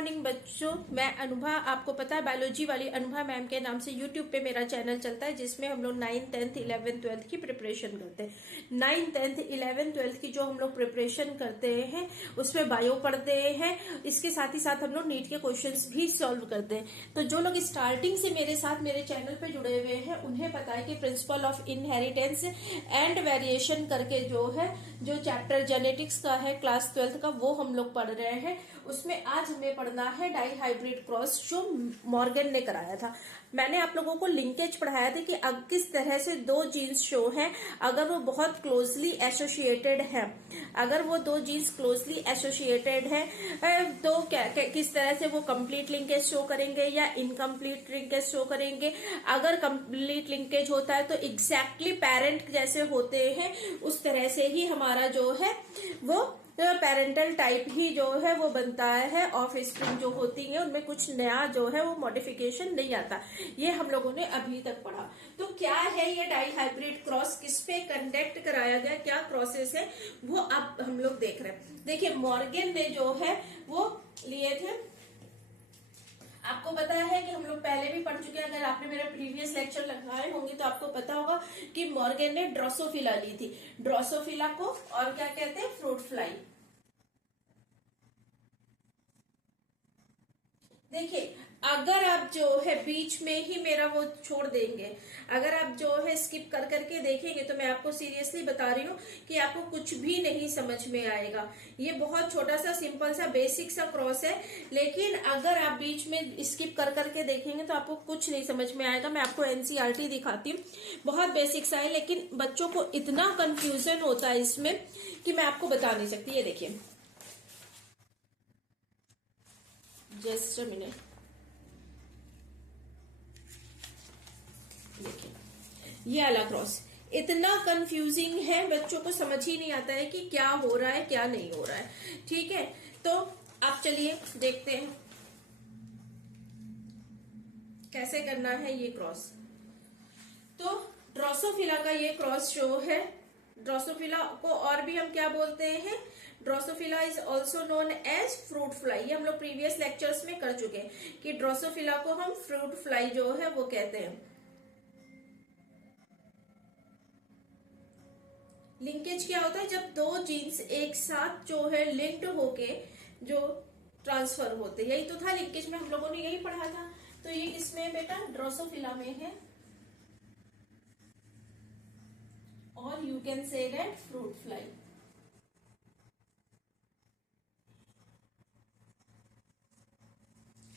Morning बच्चों, मैं अनुभा। आपको पता है बायोलॉजी वाली अनुभा मैम के नाम से यूट्यूब पे मेरा चैनल चलता है, जिसमें हम लोग 9th 10th 11th 12th की प्रिपरेशन करते हैं। 9th 10th 11th 12th की जो हम लोग प्रिपरेशन करते हैं उसमें बायो पढ़ते हैं, इसके साथ ही साथ हम लोग नीट के क्वेश्चंस भी सॉल्व करते हैं। तो जो लोग स्टार्टिंग से मेरे साथ मेरे चैनल पे जुड़े हुए हैं उन्हें पता है कि principle of inheritance and variation करके जो चैप्टर जेनेटिक्स का है क्लास 12th का, वो हम लोग पढ़ रहे हैं। उसमें आज हमें पढ़ना है डाई हाइब्रिड क्रॉस, जो मॉर्गन ने कराया था। मैंने आप लोगों को लिंकेज पढ़ाया था कि अब किस तरह से दो जीन्स शो हैं, अगर वो बहुत क्लोजली एसोसिएटेड है, अगर वो दो जीन्स क्लोजली एसोसिएटेड है तो किस तरह से वो कंप्लीट लिंकेज शो करेंगे या इनकम्प्लीट लिंकेज शो करेंगे। अगर कंप्लीट लिंकेज होता है तो एग्जैक्टली पेरेंट जैसे होते हैं उस तरह से ही हमारा जो है वो पेरेंटल टाइप ही जो है वो बनता है। ऑफ स्प्रिंग जो होती है उनमें कुछ नया जो है वो मॉडिफिकेशन नहीं आता। ये हम लोगों ने अभी तक पढ़ा। तो क्या है ये डाई हाइब्रिड क्रॉस, किस पे कंडक्ट कराया गया, क्या प्रोसेस है, वो अब हम लोग देख रहे हैं। देखिए मॉर्गन ने जो है वो लिए थे, आपको पता है कि हम लोग पहले भी पढ़ चुके हैं। अगर आपने मेरा प्रीवियस लेक्चर लगाए होंगे तो आपको पता होगा कि मॉर्गन ने ड्रोसोफिला ली थी। ड्रोसोफिला को और क्या कहते हैं, फ्रूट फ्लाई। देखिए अगर आप जो है बीच में ही मेरा वो छोड़ देंगे, अगर आप जो है स्किप कर करके देखेंगे तो मैं आपको सीरियसली बता रही हूँ कि आपको कुछ भी नहीं समझ में आएगा। ये बहुत छोटा सा सिंपल सा बेसिक सा क्रॉस है, लेकिन अगर आप बीच में स्किप कर करके देखेंगे तो आपको कुछ नहीं समझ में आएगा। मैं आपको एनसीईआरटी दिखाती हूँ, बहुत बेसिक सा है, लेकिन बच्चों को इतना कंफ्यूजन होता है इसमें कि मैं आपको बता नहीं सकती। ये देखिए, जस्ट अ मिनट, देखिए ये वाला क्रॉस इतना कंफ्यूजिंग है, बच्चों को समझ ही नहीं आता है कि क्या हो रहा है क्या नहीं हो रहा है। ठीक है, तो आप चलिए देखते हैं कैसे करना है ये क्रॉस। तो ड्रोसोफिला का ये क्रॉस जो है, ड्रोसोफिला को और भी हम क्या बोलते हैं, drosophila is also known as fruit fly. ये हम लोग प्रीवियस लेक्चर्स में कर चुके हैं कि ड्रोसोफिला को हम फ्रूट फ्लाई जो है वो कहते हैं। लिंकेज क्या होता है, जब दो जीन्स एक साथ जो है लिंक्ड होके जो ट्रांसफर होते, यही तो था लिंकेज में, हम लोगों ने यही पढ़ा था। तो ये किसमें बेटा, ड्रोसोफिला में है, और you can say that fruit fly.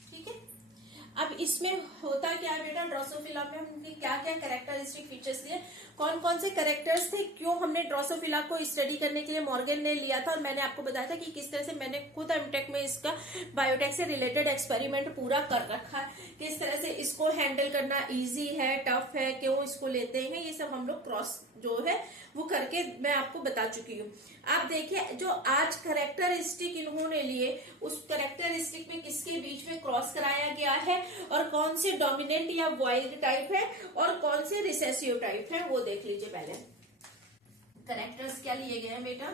ठीक है, अब इसमें होता क्या है बेटा, ड्रोसोफिला में हमने क्या क्या कैरेक्टरिस्टिक फीचर्स लिए, कौन कौन से कैरेक्टर्स थे, क्यों हमने ड्रोसोफिला को स्टडी करने के लिए मॉर्गन ने लिया था। और मैंने आपको बताया था कि किस तरह से मैंने खुद एमटेक में इसका बायोटेक से रिलेटेड एक्सपेरिमेंट पूरा कर रखा है, किस तरह से इसको हैंडल करना इजी है, टफ है, क्यों इसको लेते हैं, ये सब हम लोग क्रॉस जो है वो करके मैं आपको बता चुकी हूँ। आप देखिए जो आज कैरेक्टरिस्टिक इन्होंने लिए, उस कैरेक्टरिस्टिक में किसके बीच में क्रॉस कराया गया है, और कौन से डोमिनेंट या वाइल्ड टाइप है और कौन से रिसेसिव टाइप है, वो देख लीजिए। पहले कैरेक्टर्स क्या लिए गए हैं बेटा,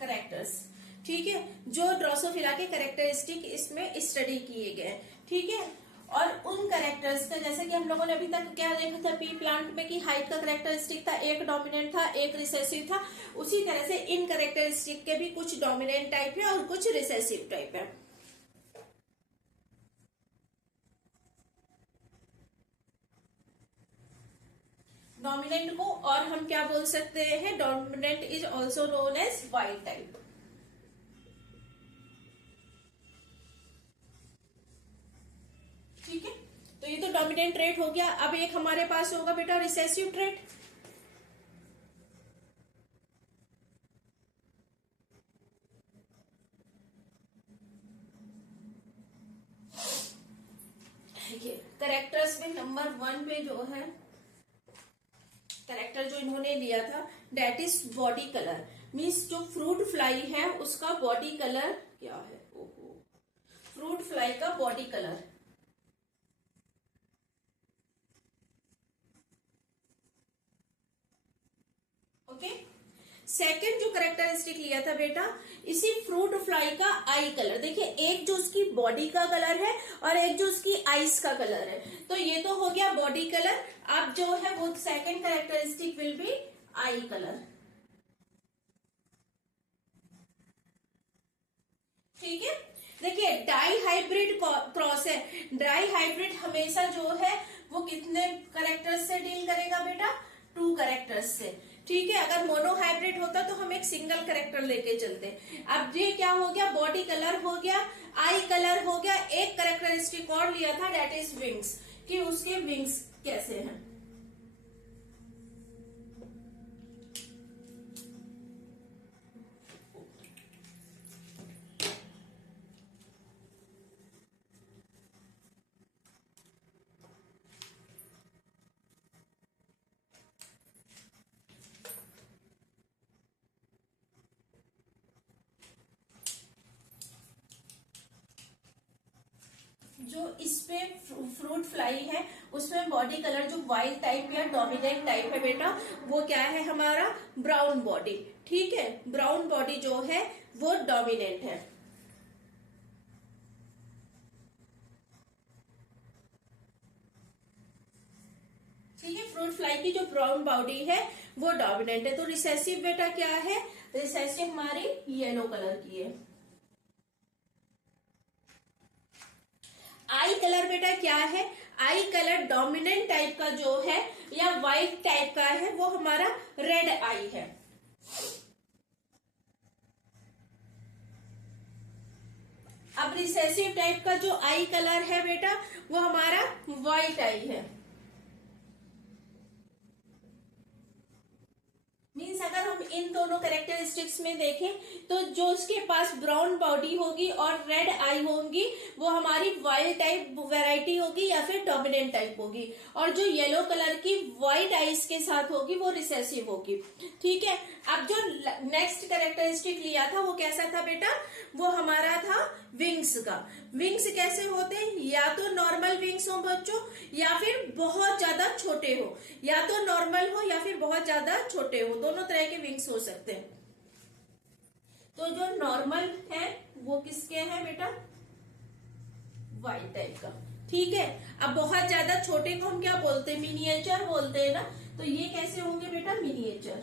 कैरेक्टर्स। ठीक है, जो ड्रोसोफिला के कैरेक्टरिस्टिक इसमें स्टडी किए गए। ठीक है, और उन कैरेक्टर्स का जैसे कि हम लोगों ने अभी तक क्या देखा था पी प्लांट में कि हाइट का कैरेक्टरिस्टिक था, एक डोमिनेंट था एक रिसेसिव था, उसी तरह से इन कैरेक्टरिस्टिक के भी कुछ डोमिनेंट टाइप है और कुछ रिसेसिव टाइप है। डोमिनेंट को और हम क्या बोल सकते हैं, dominant is also known as wild type. ठीक है, तो ये तो डोमिनेंट ट्रेट हो गया। अब एक हमारे पास होगा बेटा रिसेसिव ट्रेट। ये कैरेक्टर्स में नंबर 1 पे जो है कैरेक्टर जो इन्होंने लिया था that is body colour. Means जो फ्रूट फ्लाई है उसका बॉडी कलर क्या है, ओहो, फ्रूट फ्लाई का बॉडी कलर। ओके, सेकंड जो करेक्टरिस्टिक लिया था बेटा इसी फ्रूट फ्लाई का आई कलर। देखिए एक जो उसकी बॉडी का कलर है और एक जो उसकी आईज का कलर है, तो ये तो हो गया बॉडी कलर। अब जो है वो second characteristic will be eye colour. ठीक है, देखिए डाई हाइब्रिड क्रॉस है। डाई हाइब्रिड हमेशा जो है वो कितने करेक्टर्स से डील करेगा बेटा, 2 करेक्टर्स से। ठीक है, अगर मोनो हाइब्रिड होता तो हम एक सिंगल करेक्टर लेके चलते। अब ये क्या हो गया, बॉडी कलर हो गया, आई कलर हो गया, एक करेक्टरिस्टिक और लिया था दैट इज विंग्स, कि उसके विंग्स कैसे हैं। जो इसपे फ्रूट फ्लाई है उसमें बॉडी कलर जो वाइल्ड टाइप या डोमिनेंट टाइप है बेटा, वो क्या है हमारा, ब्राउन बॉडी। ठीक है, ब्राउन बॉडी जो है वो डोमिनेंट है। ठीक है, फ्रूट फ्लाई की जो ब्राउन बॉडी है वो डोमिनेंट है। तो रिसेसिव बेटा क्या है, रिसेसिव हमारी येलो कलर की है। आई कलर बेटा क्या है, आई कलर डोमिनेंट टाइप का जो है या व्हाइट टाइप का है वो हमारा रेड आई है। अब रिसेसिव टाइप का जो आई कलर है बेटा वो हमारा व्हाइट आई है। मीन्स अगर हम इन दोनों कैरेक्टरिस्टिक्स में देखें तो जो उसके पास ब्राउन बॉडी होगी और रेड आई होंगी वो हमारी वाइल्ड टाइप वैरायटी होगी या फिर डोमिनेंट टाइप होगी, और जो येलो कलर की व्हाइट आईज के साथ होगी वो रिसेसिव होगी। ठीक है, अब जो नेक्स्ट कैरेक्टरिस्टिक लिया था वो कैसा था बेटा, वो हमारा था विंग्स का। विंग्स कैसे होते हैं, या तो नॉर्मल विंग्स हो बच्चों या फिर बहुत ज्यादा छोटे हो, या तो नॉर्मल हो या फिर बहुत ज्यादा छोटे हो, दोनों तरह के विंग्स हो सकते हैं। तो जो नॉर्मल है वो किसके हैं बेटा, वाइट टाइप का। ठीक है, अब बहुत ज्यादा छोटे को हम क्या बोलते हैं, मिनिएचर बोलते हैं ना, तो ये कैसे होंगे बेटा, मिनिएचर।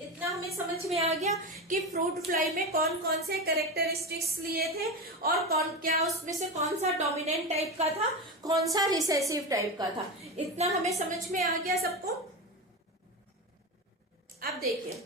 इतना हमें समझ में आ गया कि फ्रूट फ्लाई में कौन कौन से कैरेक्टरिस्टिक्स लिए थे और कौन क्या उसमें से कौन सा डोमिनेंट टाइप का था, कौन सा रिसेसिव टाइप का था। इतना हमें समझ में आ गया सबको। अब देखिए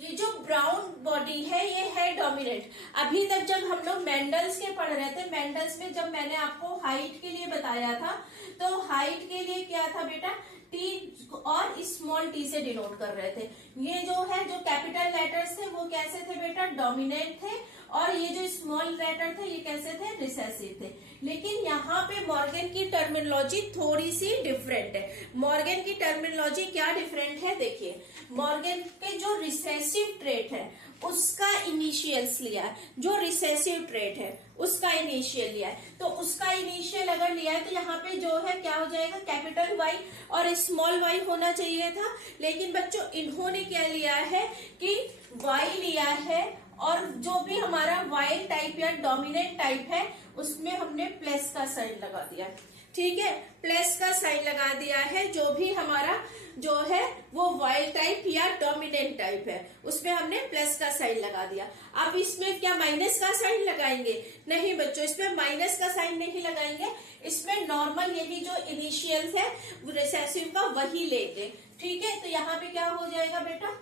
ये जो ब्राउन बॉडी है ये है डोमिनेंट। अभी तक जब हम लोग मेंडल्स के पढ़ रहे थे, मेंडल्स में जब मैंने आपको हाइट के लिए बताया था तो हाइट के लिए क्या था बेटा, टी और स्मॉल टी से डिनोट कर रहे थे। ये जो है जो कैपिटल लेटर्स थे वो कैसे थे बेटा, डोमिनेंट थे, और ये जो स्मॉल लेटर थे ये कैसे थे, रिसेसिव थे। लेकिन यहाँ पे मॉर्गन की टर्मिनोलॉजी थोड़ी सी डिफरेंट है। मॉर्गन की टर्मिनोलॉजी क्या डिफरेंट है, देखिए मॉर्गन के जो रिसेसिव ट्रेट है उसका इनिशियल्स लिया है, जो रिसेसिव ट्रेट है उसका इनिशियल लिया है। तो उसका इनिशियल अगर लिया है तो यहाँ पे जो है क्या हो जाएगा, कैपिटल वाई और स्मॉल वाई होना चाहिए था। लेकिन बच्चों इन्होंने क्या लिया है कि वाई लिया है, और जो भी हमारा वाई टाइप या डोमिनेंट टाइप है उसमें हमने प्लस का साइन लगा दिया। ठीक है, प्लस का साइन लगा दिया है। जो भी हमारा जो है वो वाइल्ड टाइप या डोमिनेंट टाइप है उसमें हमने प्लस का साइन लगा दिया। अब इसमें क्या माइनस का साइन लगाएंगे, नहीं बच्चों इसमें माइनस का साइन नहीं लगाएंगे, इसमें नॉर्मल ये भी जो इनिशियल्स है रिसेसिव का वही लेंगे। ठीक है, तो यहाँ पे क्या हो जाएगा बेटा,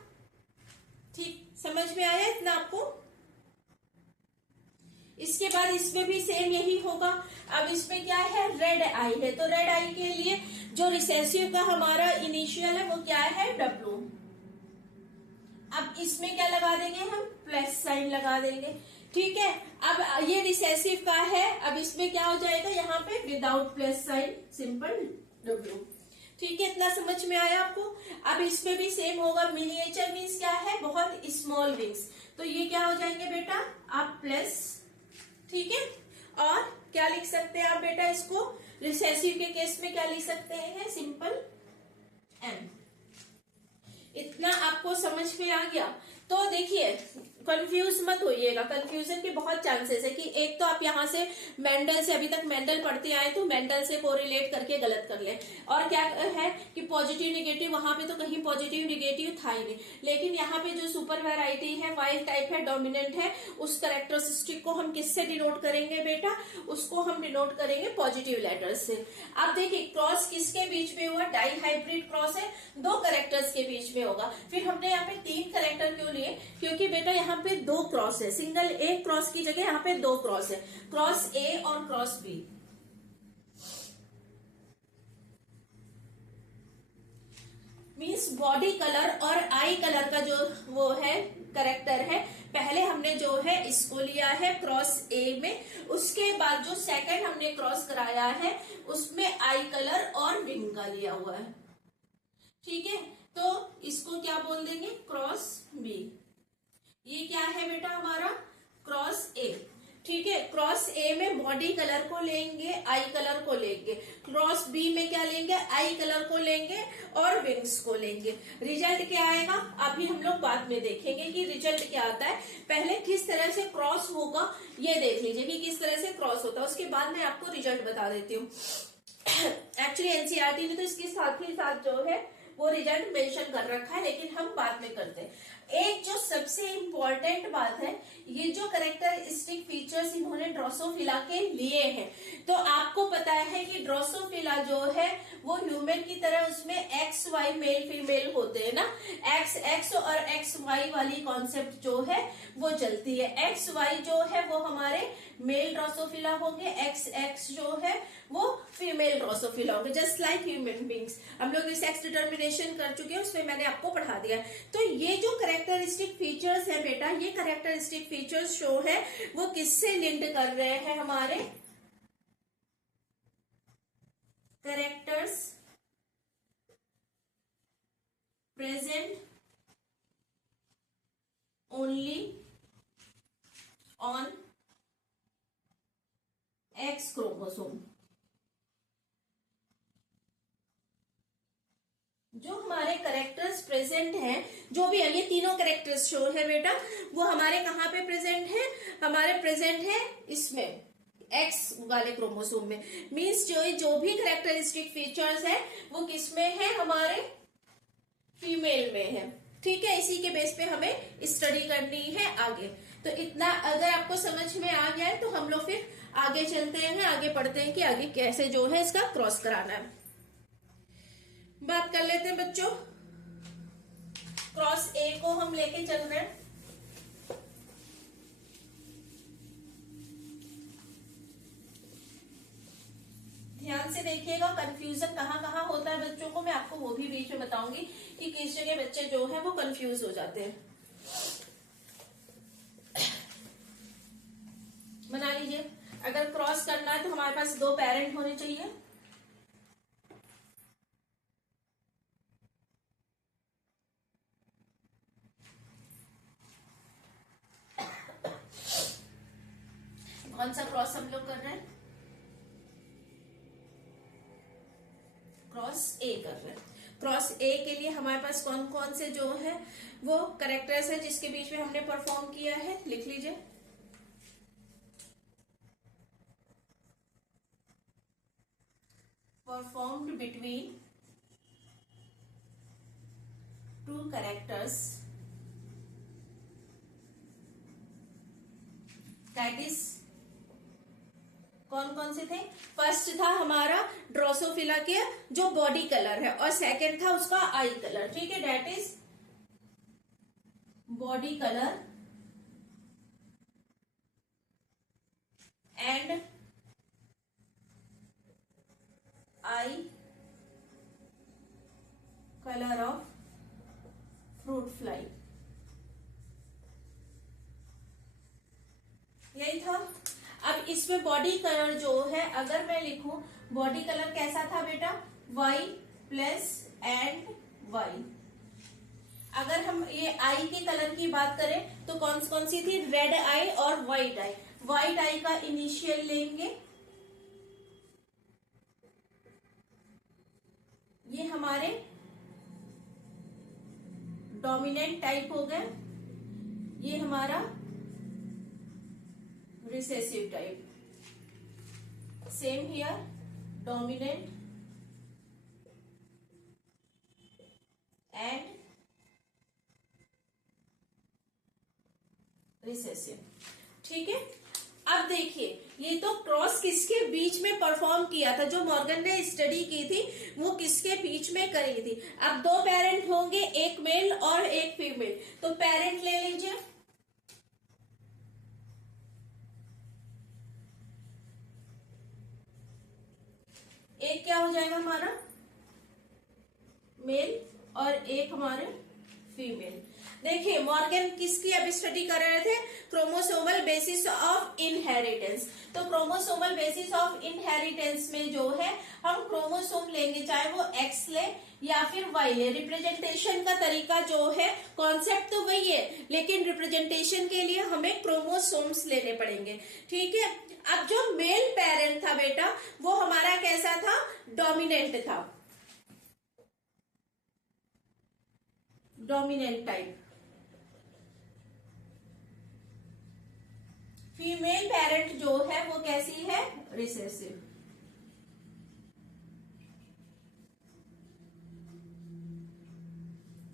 ठीक समझ में आया इतना आपको। इसके बाद इसमें भी सेम यही होगा। अब इसमें क्या है, रेड आई है, तो रेड आई के लिए जो रिसेसिव का हमारा इनिशियल है वो क्या है, डब्ल्यू। अब इसमें क्या लगा देंगे हम, प्लस साइन लगा देंगे। ठीक है, अब ये रिसेसिव का है, अब इसमें क्या हो जाएगा, यहाँ पे without plus sign simple W. ठीक है, इतना समझ में आया आपको। अब इसमें भी सेम होगा, मिनिएचर मीन्स क्या है, बहुत स्मॉल विंग्स, तो ये क्या हो जाएंगे बेटा, आप प्लस। ठीक है, और क्या लिख सकते हैं आप बेटा इसको, रिसेसिव के केस में क्या लिख सकते हैं, सिंपल एम। इतना आपको समझ में आ गया? तो देखिए कंफ्यूज मत होइएगा, कंफ्यूजन के बहुत चांसेस है कि एक तो आप यहाँ से मेंडल से, अभी तक मेंडल पढ़ते आए तो मेंडल से कोरिलेट करके गलत कर ले, और क्या है कि पॉजिटिव निगेटिव, वहां पे तो कहीं पॉजिटिव निगेटिव था ही नहीं, लेकिन यहाँ पे जो सुपर वैरायटी है, वाइल्ड टाइप है, डोमिनेंट है, उस कैरेक्टरिस्टिक को हम किससे डिनोट करेंगे बेटा? उसको हम डिनोट करेंगे पॉजिटिव लेटर से। अब देखिए क्रॉस किसके बीच में हुआ? डाई हाइब्रिड क्रॉस है, दो कैरेक्टर्स के बीच में होगा। फिर हमने यहाँ पे तीन कैरेक्टर क्यों लिए? क्योंकि बेटा यहाँ पे दो क्रॉस है, सिंगल ए क्रॉस की जगह यहाँ पे दो क्रॉस है, क्रॉस ए और cross B. Means body colour और आई कलर का जो वो है करेक्टर है, पहले हमने जो है इसको लिया है क्रॉस ए में, उसके बाद जो सेकंड हमने क्रॉस कराया है उसमें आई कलर और विंग का लिया हुआ है। ठीक है, तो इसको क्या बोल देंगे? Cross B. ये क्या है बेटा? हमारा क्रॉस ए। ठीक है, क्रॉस ए में बॉडी कलर को लेंगे, आई कलर को लेंगे, क्रॉस बी में क्या लेंगे? आई कलर को लेंगे और विंग्स को लेंगे। रिजल्ट क्या आएगा अभी हम लोग बाद में देखेंगे कि रिजल्ट क्या आता है। पहले किस तरह से क्रॉस होगा ये देख लीजिए कि किस तरह से क्रॉस होता है, उसके बाद मैं आपको रिजल्ट बता देती हूँ। एक्चुअली एनसीईआरटी ने तो इसके साथ ही साथ जो है वो रिजल्ट मेंशन कर रखा है, लेकिन हम बाद में करते हैं। एक जो सबसे इंपॉर्टेंट बात है, ये जो कैरेक्टरिस्टिक फीचर्स इन्होंने ड्रोसोफिला के लिए हैं, तो आपको पता है कि ड्रोसोफिला जो है वो ह्यूमन की तरह उसमें एक्स वाई मेल फीमेल होते हैं ना, एक्स एक्स और एक्स वाई वाली कॉन्सेप्ट जो है वो चलती है। एक्स वाई जो है वो हमारे मेल ड्रोसोफिला होंगे, एक्स एक्स जो है वो फीमेल ड्रोसोफिला होंगे, जस्ट लाइक ह्यूमन बींग्स। हम लोग सेक्स डिटर्मिनेशन कर चुके हैं, उसमें मैंने आपको पढ़ा दिया। तो ये जो कैरेक्टरिस्टिक फीचर्स है बेटा, ये कैरेक्टरिस्टिक फीचर्स शो है वो किससे लिंक्ड कर रहे हैं? हमारे characters present only on x chromosome. जो हमारे कैरेक्टर्स प्रेजेंट हैं, जो भी है, ये तीनों कैरेक्टर्स शो है बेटा, वो हमारे कहाँ पे प्रेजेंट है? हमारे प्रेजेंट है इसमें एक्स वाले क्रोमोसोम में। मींस जो भी कैरेक्टरिस्टिक फीचर्स है वो किसमें है? हमारे फीमेल में है। ठीक है, इसी के बेस पे हमें स्टडी करनी है आगे। तो इतना अगर आपको समझ में आ गया है तो हम लोग फिर आगे चलते हैं, आगे पढ़ते हैं कि आगे कैसे जो है इसका क्रॉस कराना है। बात कर लेते हैं बच्चों, क्रॉस ए को हम लेके चल रहे हैं। ध्यान से देखिएगा, कंफ्यूजन कहाँ कहाँ होता है बच्चों को, मैं आपको वो भी बीच में बताऊंगी कि किस जगह बच्चे जो है वो कंफ्यूज हो जाते हैं। बना लीजिए, अगर क्रॉस करना है तो हमारे पास दो पेरेंट होने चाहिए। कौन सा क्रॉस हम लोग कर रहे हैं? क्रॉस ए कर रहे हैं। क्रॉस ए के लिए हमारे पास कौन कौन से जो है वो कैरेक्टर्स है जिसके बीच में हमने परफॉर्म किया है, लिख लीजिए। Performed between two characters, that is कौन कौन से थे? फर्स्ट था हमारा ड्रोसोफिला के जो बॉडी कलर है, और सेकंड था उसका आई कलर। ठीक है, that is body colour and I colour of fruit fly. यही था। अब इसमें बॉडी कलर जो है, अगर मैं लिखूं बॉडी कलर कैसा था बेटा? Y plus and Y. अगर हम ये आई के कलर की बात करें तो कौन कौन सी थी? रेड आई और व्हाइट आई। व्हाइट आई का इनिशियल लेंगे, ये हमारे डोमिनेंट टाइप हो गया, ये हमारा recessive type. Same here, dominant and recessive. ठीक है, अब देखिए ये तो क्रॉस किसके बीच में परफॉर्म किया था, जो मॉर्गन ने स्टडी की थी वो किसके बीच में करी थी। अब दो पेरेंट होंगे, एक मेल और एक फीमेल, तो पेरेंट ले लीजिए। एक क्या हो जाएगा हमारा मेल और एक हमारे फीमेल। देखिए मॉर्गन किसकी अब स्टडी कर रहे थे, क्रोमोसोमल बेसिस ऑफ इनहेरिटेंस। तो क्रोमोसोमल बेसिस ऑफ इनहेरिटेंस में जो है हम क्रोमोसोम लेंगे, चाहे वो एक्स ले या फिर वाई ले। रिप्रेजेंटेशन का तरीका जो है, कॉन्सेप्ट तो वही है, लेकिन रिप्रेजेंटेशन के लिए हमें क्रोमोसोम्स लेने पड़ेंगे। ठीक है, अब जो मेल पेरेंट था बेटा वो हमारा कैसा था, डोमिनेंट था, डोमिनेंट टाइप। फीमेल पेरेंट जो है वो कैसी है, रिसेसिव।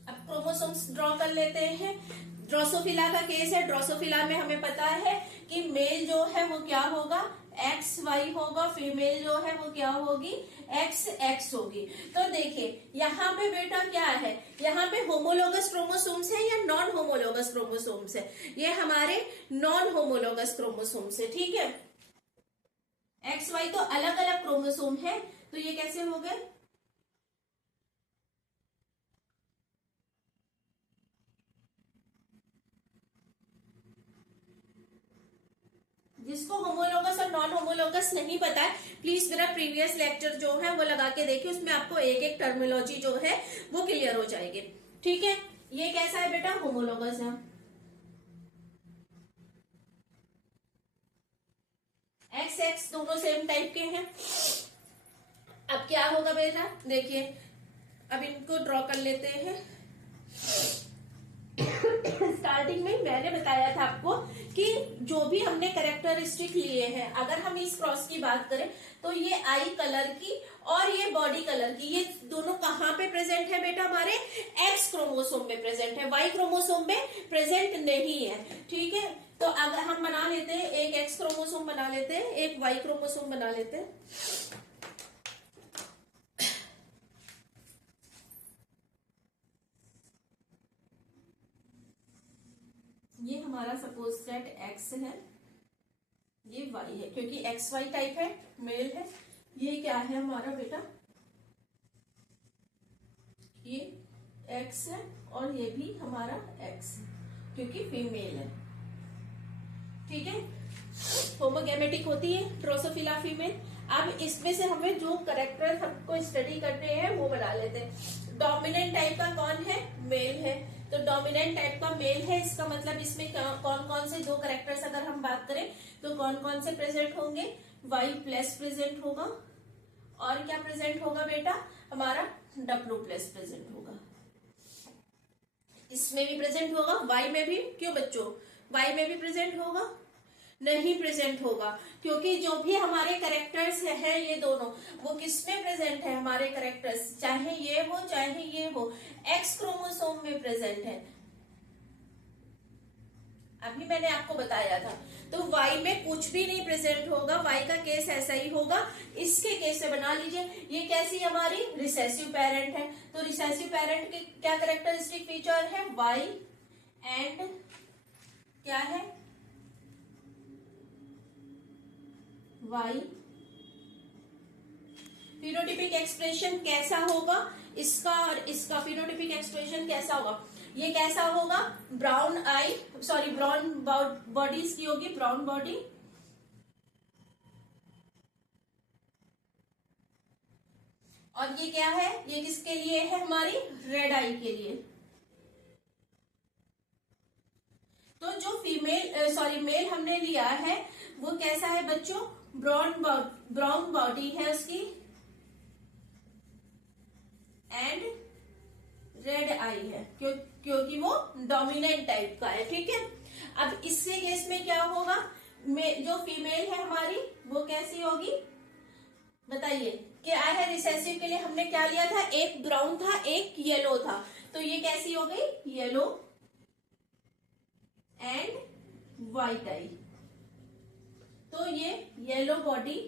अब क्रोमोसोम्स ड्रॉ कर लेते हैं। ड्रोसोफिला का केस है, ड्रोसोफिला में हमें पता है कि मेल जो है वो क्या होगा, एक्स वाई होगा, फीमेल जो है वो क्या होगी, एक्स एक्स होगी। तो देखिए यहाँ पे बेटा क्या है, यहाँ पे होमोलोगस क्रोमोसोम्स है या नॉन होमोलोगस क्रोमोसोम्स है, ये हमारे नॉन होमोलोगस क्रोमोसोम्स है। ठीक है, एक्स वाई तो अलग अलग क्रोमोसोम है, तो ये कैसे हो गए, जिसको होमोलोगस और नॉन होमोलोगस नहीं पता है, प्लीज मेरा प्रीवियस लेक्चर जो है वो लगा के देखिए, उसमें आपको एक एक टर्मिनोलॉजी जो है वो क्लियर हो जाएगी। ठीक है, ये कैसा है बेटा, होमोलोगस है। एक्स एक्स दोनों सेम टाइप के हैं। अब क्या होगा बेटा, देखिए अब इनको ड्रॉ कर लेते हैं। स्टार्टिंग में मैंने बताया था आपको कि जो भी हमने कैरेक्टरिस्टिक लिए हैं, अगर हम इस क्रॉस की बात करें तो ये आई कलर की और ये बॉडी कलर की, ये दोनों कहाँ पे प्रेजेंट है बेटा, हमारे एक्स क्रोमोसोम में प्रेजेंट है, वाई क्रोमोसोम में प्रेजेंट नहीं है। ठीक है, तो अगर हम बना लेते हैं, एक एक्स क्रोमोसोम बना लेते हैं, एक वाई क्रोमोसोम बना लेते हैं। ये हमारा सपोज दैट एक्स है, ये वाई है, क्योंकि एक्स वाई टाइप है, मेल है। ये क्या है हमारा बेटा, ये एक्स है और ये भी हमारा एक्स है, क्योंकि फीमेल है। ठीक है, होमोगैमेटिक होती है ड्रोसोफिला फीमेल। अब इसमें से हमें जो करेक्टर हमको स्टडी करने हैं वो बना लेते हैं। डोमिनेंट टाइप का कौन है, मेल है, तो डोमिनेंट टाइप का मेल है, इसका मतलब इसमें कौन कौन से दो करेक्टर्स अगर हम बात करें तो कौन कौन से प्रेजेंट होंगे, वाई प्लस प्रेजेंट होगा, और क्या प्रेजेंट होगा बेटा, हमारा डब्ल्यू प्लस प्रेजेंट होगा। इसमें भी प्रेजेंट होगा, वाई में भी, क्यों बच्चों, वाई में भी प्रेजेंट होगा, नहीं प्रेजेंट होगा, क्योंकि जो भी हमारे करेक्टर्स है ये दोनों, वो किस में प्रेजेंट है, हमारे करेक्टर्स, चाहे ये हो चाहे ये हो, एक्स क्रोमोसोम में प्रेजेंट है। अभी मैंने आपको बताया था, तो वाई में कुछ भी नहीं प्रेजेंट होगा, वाई का केस ऐसा ही होगा। इसके केस से बना लीजिए, ये कैसी हमारी रिसेसिव पेरेंट है, तो रिसेसिव पेरेंट के क्या कैरेक्टरिस्टिक फीचर है, वाई एंड क्या है, वाई। फिनोटिपिक एक्सप्रेशन कैसा होगा इसका, और इसका फिनोटिपिक एक्सप्रेशन कैसा होगा, ये कैसा होगा, ब्राउन आई, सॉरी ब्राउन बॉडी इसकी होगी, ब्राउन बॉडी, और ये क्या है, ये किसके लिए है, हमारी रेड आई के लिए। तो जो फीमेल सॉरी मेल हमने लिया है वो कैसा है बच्चों, ब्राउन बॉडी है उसकी एंड रेड आई है, क्योंकि वो डोमिनेंट टाइप का है। ठीक है, अब इससे केस में क्या होगा, जो फीमेल है हमारी वो कैसी होगी बताइए। क्या है रिसेसिव के लिए हमने क्या लिया था, एक ब्राउन था एक येलो था, तो ये कैसी हो गई, येलो एंड व्हाइट आई। तो ये येलो बॉडी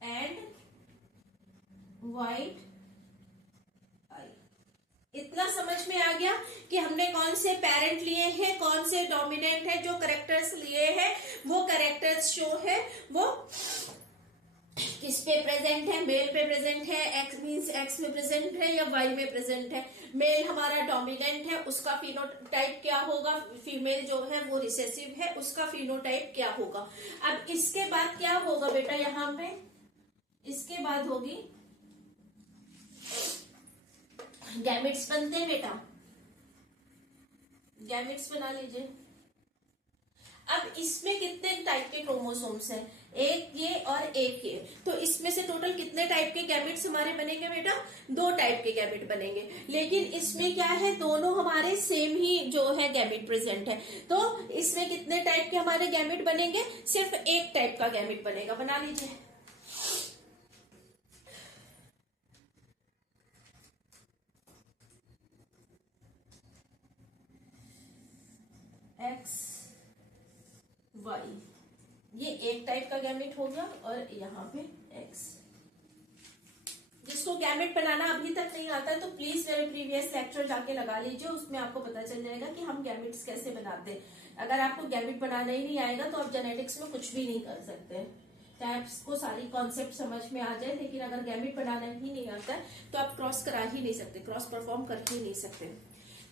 एंड व्हाइट आई। इतना समझ में आ गया कि हमने कौन से पेरेंट लिए हैं, कौन से डोमिनेंट है, जो करेक्टर्स लिए हैं वो करेक्टर्स जो है वो किस पे प्रेजेंट है, मेल पे प्रेजेंट है, एक्स मीन्स एक्स में प्रेजेंट है या वाई में प्रेजेंट है। मेल हमारा डोमिनेंट है, उसका फिनोटाइप क्या होगा, फीमेल जो है वो रिसेसिव है, उसका फिनोटाइप क्या होगा। अब इसके बाद क्या होगा बेटा, यहाँ पे इसके बाद होगी गैमेट्स बनते हैं बेटा, गैमेट्स बना लीजिए। अब इसमें कितने टाइप के क्रोमोसोम्स हैं, एक ये और एक ये, तो इसमें से टोटल कितने टाइप के गैमेट्स हमारे बनेंगे बेटा, 2 टाइप के गैमेट बनेंगे। लेकिन इसमें क्या है, दोनों हमारे सेम ही जो है गैमेट प्रेजेंट है, तो इसमें कितने टाइप के हमारे गैमेट बनेंगे, सिर्फ एक टाइप का गैमेट बनेगा। बना लीजिए। एक्स वाई, ये एक टाइप का गैमेट हो गया, और यहाँ पे एक्स। जिसको गैमेट बनाना अभी तक नहीं आता है तो प्लीज मेरे प्रीवियस लेक्चर जाके लगा लीजिए, उसमें आपको पता चल जाएगा कि हम गैमेट्स कैसे बनाते हैं। अगर आपको गैमेट बनाना ही नहीं आएगा तो आप जेनेटिक्स में कुछ भी नहीं कर सकते, चाहे आपको सारी कॉन्सेप्ट समझ में आ जाए, लेकिन अगर गैमेट बनाना ही नहीं आता है तो आप क्रॉस करा ही नहीं सकते, क्रॉस परफॉर्म कर ही नहीं सकते।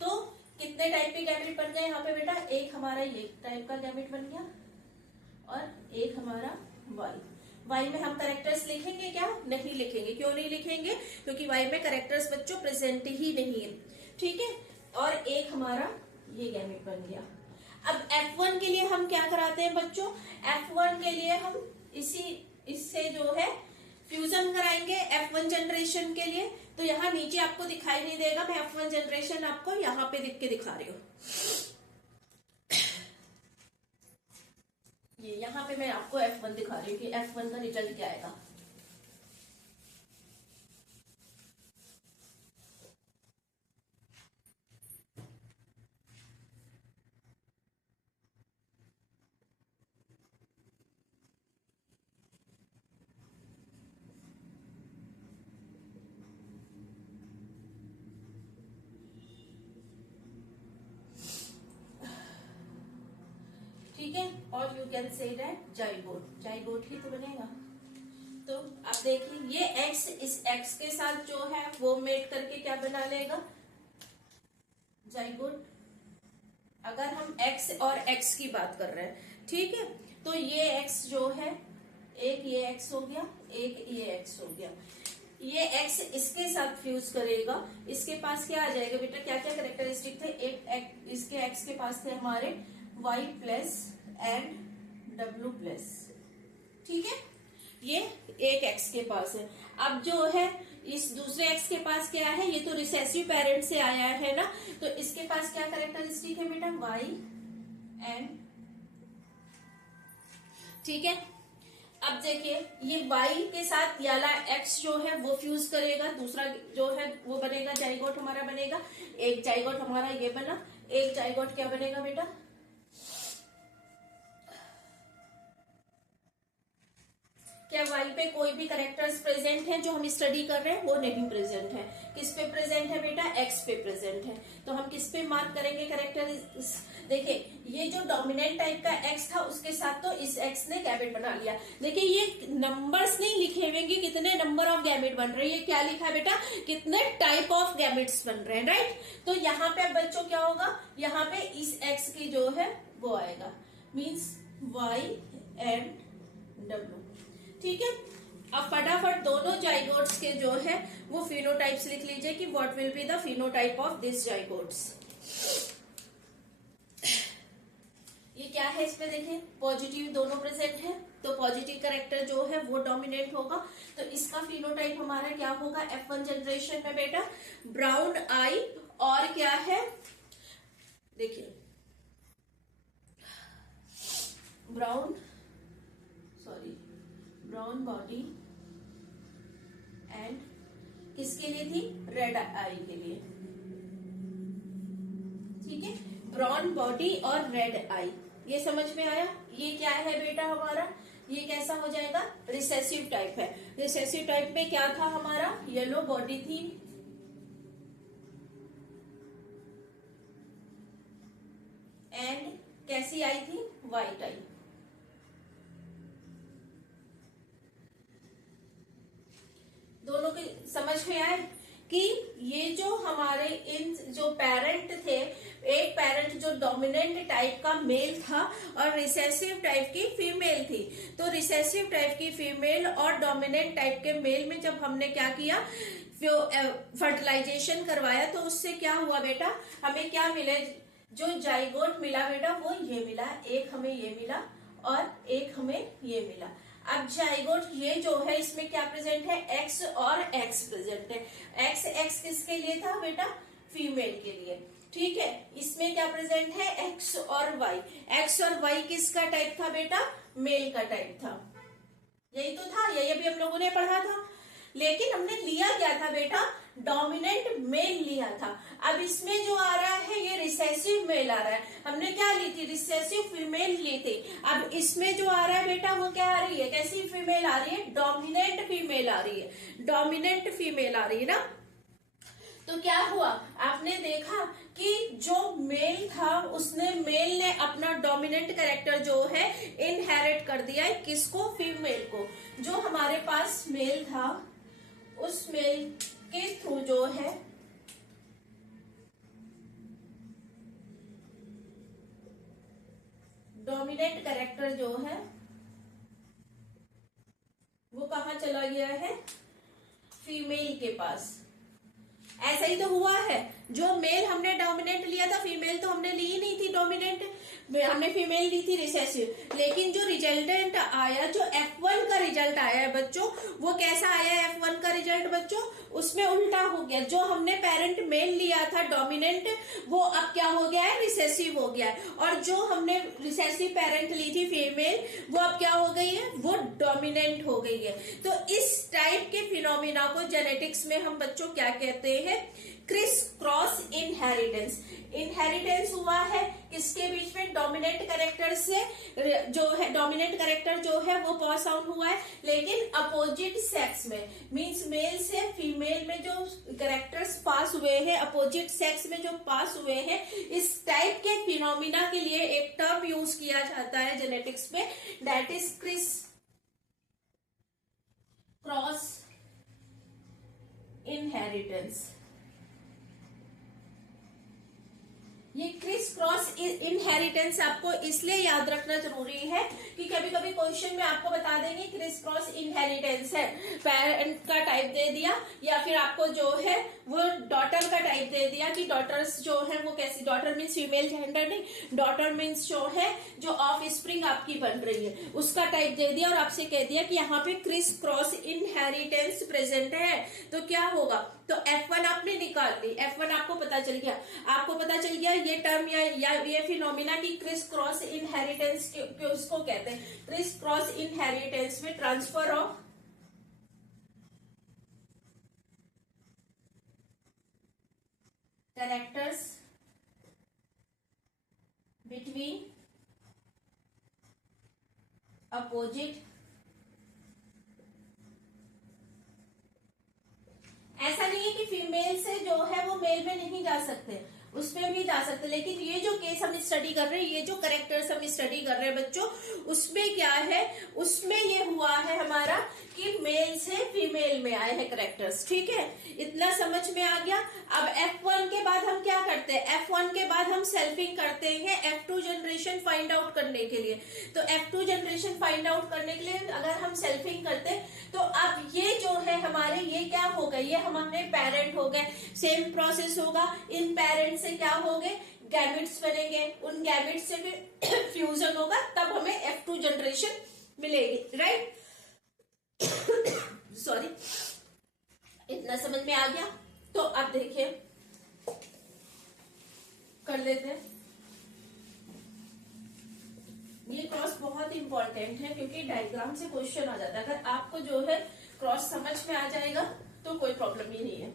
तो कितने टाइप के गैमेट बन गए यहाँ पे बेटा, एक हमारा ये टाइप का गैमेट बन गया और एक हमारा वाई। वाई में हम करेक्टर्स लिखेंगे क्या, नहीं लिखेंगे। क्यों नहीं लिखेंगे, क्योंकि वाई में करेक्टर्स बच्चों प्रेजेंट ही नहीं है। ठीक है, और एक हमारा ये गैमेट बन गया। अब F1 के लिए हम क्या कराते हैं बच्चों, F1 के लिए हम इससे जो है फ्यूजन कराएंगे F1 जनरेशन के लिए। तो यहाँ नीचे आपको दिखाई नहीं देगा, मैं F1 जनरेशन आपको यहाँ पे लिख के दिखा रही हूँ। ये यहाँ पे मैं आपको F1 दिखा रही हूँ कि F1 का रिजल्ट क्या आएगा। ठीक है, और you can say that zygote, zygote ही तो बनेगा। तो आप देखिए ये एक्स इस एक्स के साथ जो है वो मेट करके क्या बना लेगा, जाइगोट। अगर हम एक्स और एक्स की बात कर रहे हैं, ठीक है, तो ये एक्स जो है, एक ये एक्स हो गया, एक ये एक्स हो गया। ये एक्स इसके साथ फ्यूज करेगा, इसके पास क्या आ जाएगा बेटा, क्या क्या कैरेक्टरिस्टिक थे, एक इसके एक्स के पास थे हमारे y plus and w plus. ठीक है, ये एक x के पास है। अब जो है इस दूसरे x के पास क्या है, ये तो रिसेसिव पेरेंट से आया है ना, तो इसके पास क्या कैरेक्टरिस्टिक है बेटा, y एंड। ठीक है, अब देखिए ये y के साथ याला x जो है वो फ्यूज करेगा, दूसरा जो है वो बनेगा जाइगोट हमारा बनेगा। एक जाइगोट हमारा ये बना, एक जाइगोट क्या बनेगा बेटा, क्या वाई पे कोई भी करेक्टर्स प्रेजेंट हैं जो हम स्टडी कर रहे हैं, वो नहीं प्रेजेंट है। किस पे प्रेजेंट है बेटा, एक्स पे प्रेजेंट है। तो हम किस पे मार्क करेंगे करेक्टर, देखिए ये जो डोमिनेंट टाइप का एक्स था उसके साथ तो इस एक्स ने गैमेट बना लिया। देखिए ये नंबर्स नहीं लिखे हुए कि कितने नंबर ऑफ गैमेट बन रहे हैं, ये क्या लिखा है बेटा, कितने टाइप ऑफ गैमेट्स बन रहे हैं, राइट। तो यहाँ पे बच्चों क्या होगा, यहाँ पे इस एक्स की जो है वो आएगा, मीन्स वाई एंड डब्ल्यू। ठीक है, अब फटाफट दोनों जाइगोट्स के जो है वो फिनोटाइप्स लिख लीजिए कि what will be the phenotype of this zygotes. ये क्या है इसमें देखिए, पॉजिटिव दोनों प्रेजेंट है, तो पॉजिटिव कैरेक्टर जो है वो डोमिनेंट होगा। तो इसका फिनोटाइप हमारा क्या होगा F1 जनरेशन में बेटा, ब्राउन आई और क्या है, देखिए ब्राउन बॉडी एंड किसके लिए थी, रेड आई के लिए, ठीक है, ब्राउन बॉडी और रेड आई, ये समझ में आया। ये क्या है बेटा हमारा, ये कैसा हो जाएगा, रिसेसिव टाइप है। रिसेसिव टाइप में क्या था हमारा, येलो बॉडी थी एंड कैसी आई थी, व्हाइट आई। दोनों के समझ में आए कि ये जो हमारे इन जो पेरेंट थे, एक पेरेंट जो डोमिनेंट टाइप का मेल था और रिसेसिव टाइप की फीमेल थी। तो रिसेसिव टाइप की फीमेल और डोमिनेंट टाइप के मेल में जब हमने क्या किया, फर्टिलाइजेशन करवाया, तो उससे क्या हुआ बेटा, हमें क्या मिले, जो जाइगोट मिला बेटा वो ये मिला, एक हमें ये मिला और एक हमें ये मिला। अब जाइगोट ये जो है इसमें क्या प्रेजेंट है, एक्स और एक्स प्रेजेंट है। एक्स किसके लिए था बेटा, फीमेल के लिए, ठीक है। इसमें क्या प्रेजेंट है, एक्स और वाई। एक्स और वाई किसका टाइप था बेटा, मेल का टाइप था, यही तो था, यही अभी हम लोगों ने पढ़ा था। लेकिन हमने लिया क्या था बेटा, डोमिनेंट मेल लिया था। अब इसमें जो आ रहा है ये रिसेसिव मेल आ रहा है, हमने क्या ली थी, रिसेसिव फीमेल ली थी। अब इसमें जो आ रहा है बेटा वो क्या आ रही है, कैसी फीमेल आ रही है, डोमिनेंट फीमेल आ रही है, डोमिनेंट फीमेल आ रही है ना। तो क्या हुआ, आपने देखा कि जो मेल था उसने, मेल ने अपना डोमिनेंट कैरेक्टर जो है इनहेरिट कर दिया है, किसको, फीमेल को। जो हमारे पास मेल था उस मेल के थ्रू जो है डोमिनेंट कैरेक्टर जो है वो कहां चला गया है, फीमेल के पास। ऐसा ही तो हुआ है, जो मेल हमने डोमिनेंट लिया था, फीमेल तो हमने ली ही नहीं थी डोमिनेंट, हमने फीमेल ली थी रिसेसिव। लेकिन जो रिजल्टेंट आया, जो F1 का रिजल्ट आया है बच्चों, वो कैसा आया है F1 का रिजल्ट बच्चों, उसमें उल्टा हो गया। जो हमने पेरेंट मेल लिया था डोमिनेंट, वो अब क्या हो गया है, रिसेसिव हो गया है। और जो हमने रिसेसिव पेरेंट ली थी फीमेल, वो अब क्या हो गई है, वो डोमिनेंट हो गई है। तो इस टाइप के फिनोमिना को जेनेटिक्स में हम बच्चों क्या कहते हैं, क्रिस क्रॉस इनहेरिटेंस। इनहेरिटेंस हुआ है किसके बीच में, डोमिनेंट कैरेक्टर से, जो है डोमिनेंट कैरेक्टर जो है वो पास आउट हुआ है, लेकिन अपोजिट सेक्स में, मींस मेल से फीमेल में जो कैरेक्टर्स पास हुए हैं, अपोजिट सेक्स में जो पास हुए हैं, इस टाइप के फिनोमिना के लिए एक टर्म यूज किया जाता है जेनेटिक्स में, that is criss cross inheritance. ये क्रिस क्रॉस इनहेरिटेंस आपको इसलिए याद रखना जरूरी है कि कभी कभी क्वेश्चन में आपको बता देंगे क्रिस क्रॉस इनहेरिटेंस है, पेरेंट का टाइप दे दिया, या फिर आपको जो है वो डॉटर का टाइप दे दिया कि डॉटर्स जो है वो कैसी, डॉटर मीन्स फीमेल जेंडर नहीं, डॉटर मीन्स जो है जो ऑफ स्प्रिंग आपकी बन रही है उसका टाइप दे दिया, और आपसे कह दिया कि यहाँ पे क्रिस क्रॉस इनहेरिटेंस प्रेजेंट है। तो क्या होगा, तो F1 आपने निकाल ली, F1 आपको पता चल गया, आपको पता चल गया ये टर्म या ये फिनोमिना की क्रिस क्रॉस इनहेरिटेंस किसको कहते हैं, क्रिस क्रॉस इनहेरिटेंस में transfer of characters between opposite, ऐसा नहीं है कि फीमेल से जो है वो मेल में नहीं जा सकते, उसमें भी जा सकते, लेकिन ये जो केस हम स्टडी कर रहे हैं, ये जो कैरेक्टर्स हम स्टडी कर रहे हैं बच्चों, उसमें क्या है, उसमें ये हुआ है हमारा कि मेल से फीमेल में आए हैं कैरेक्टर्स, ठीक है, इतना समझ में आ गया। अब F1 के बाद हम क्या करते हैं, F1 के बाद हम सेल्फिंग करते हैं F2 जनरेशन फाइंड आउट करने के लिए। तो F2 जनरेशन फाइंड आउट करने के लिए अगर हम सेल्फिंग करते हैं, तो अब ये जो है हमारे, ये क्या हो गए, ये हमारे पेरेंट हो गए, सेम प्रोसेस होगा, इन पेरेंट से क्या हो गए, गैमेट्स बनेंगे, उन गैमेट्स से फिर फ्यूजन होगा, तब हमें F2 जनरेशन मिलेगी, राइट। सॉरी, इतना समझ में आ गया। तो अब देखिए कर लेते हैं। ये क्रॉस बहुत इंपॉर्टेंट है क्योंकि डायग्राम से क्वेश्चन आ जाता है। अगर आपको जो है क्रॉस समझ में आ जाएगा तो कोई प्रॉब्लम ही नहीं है।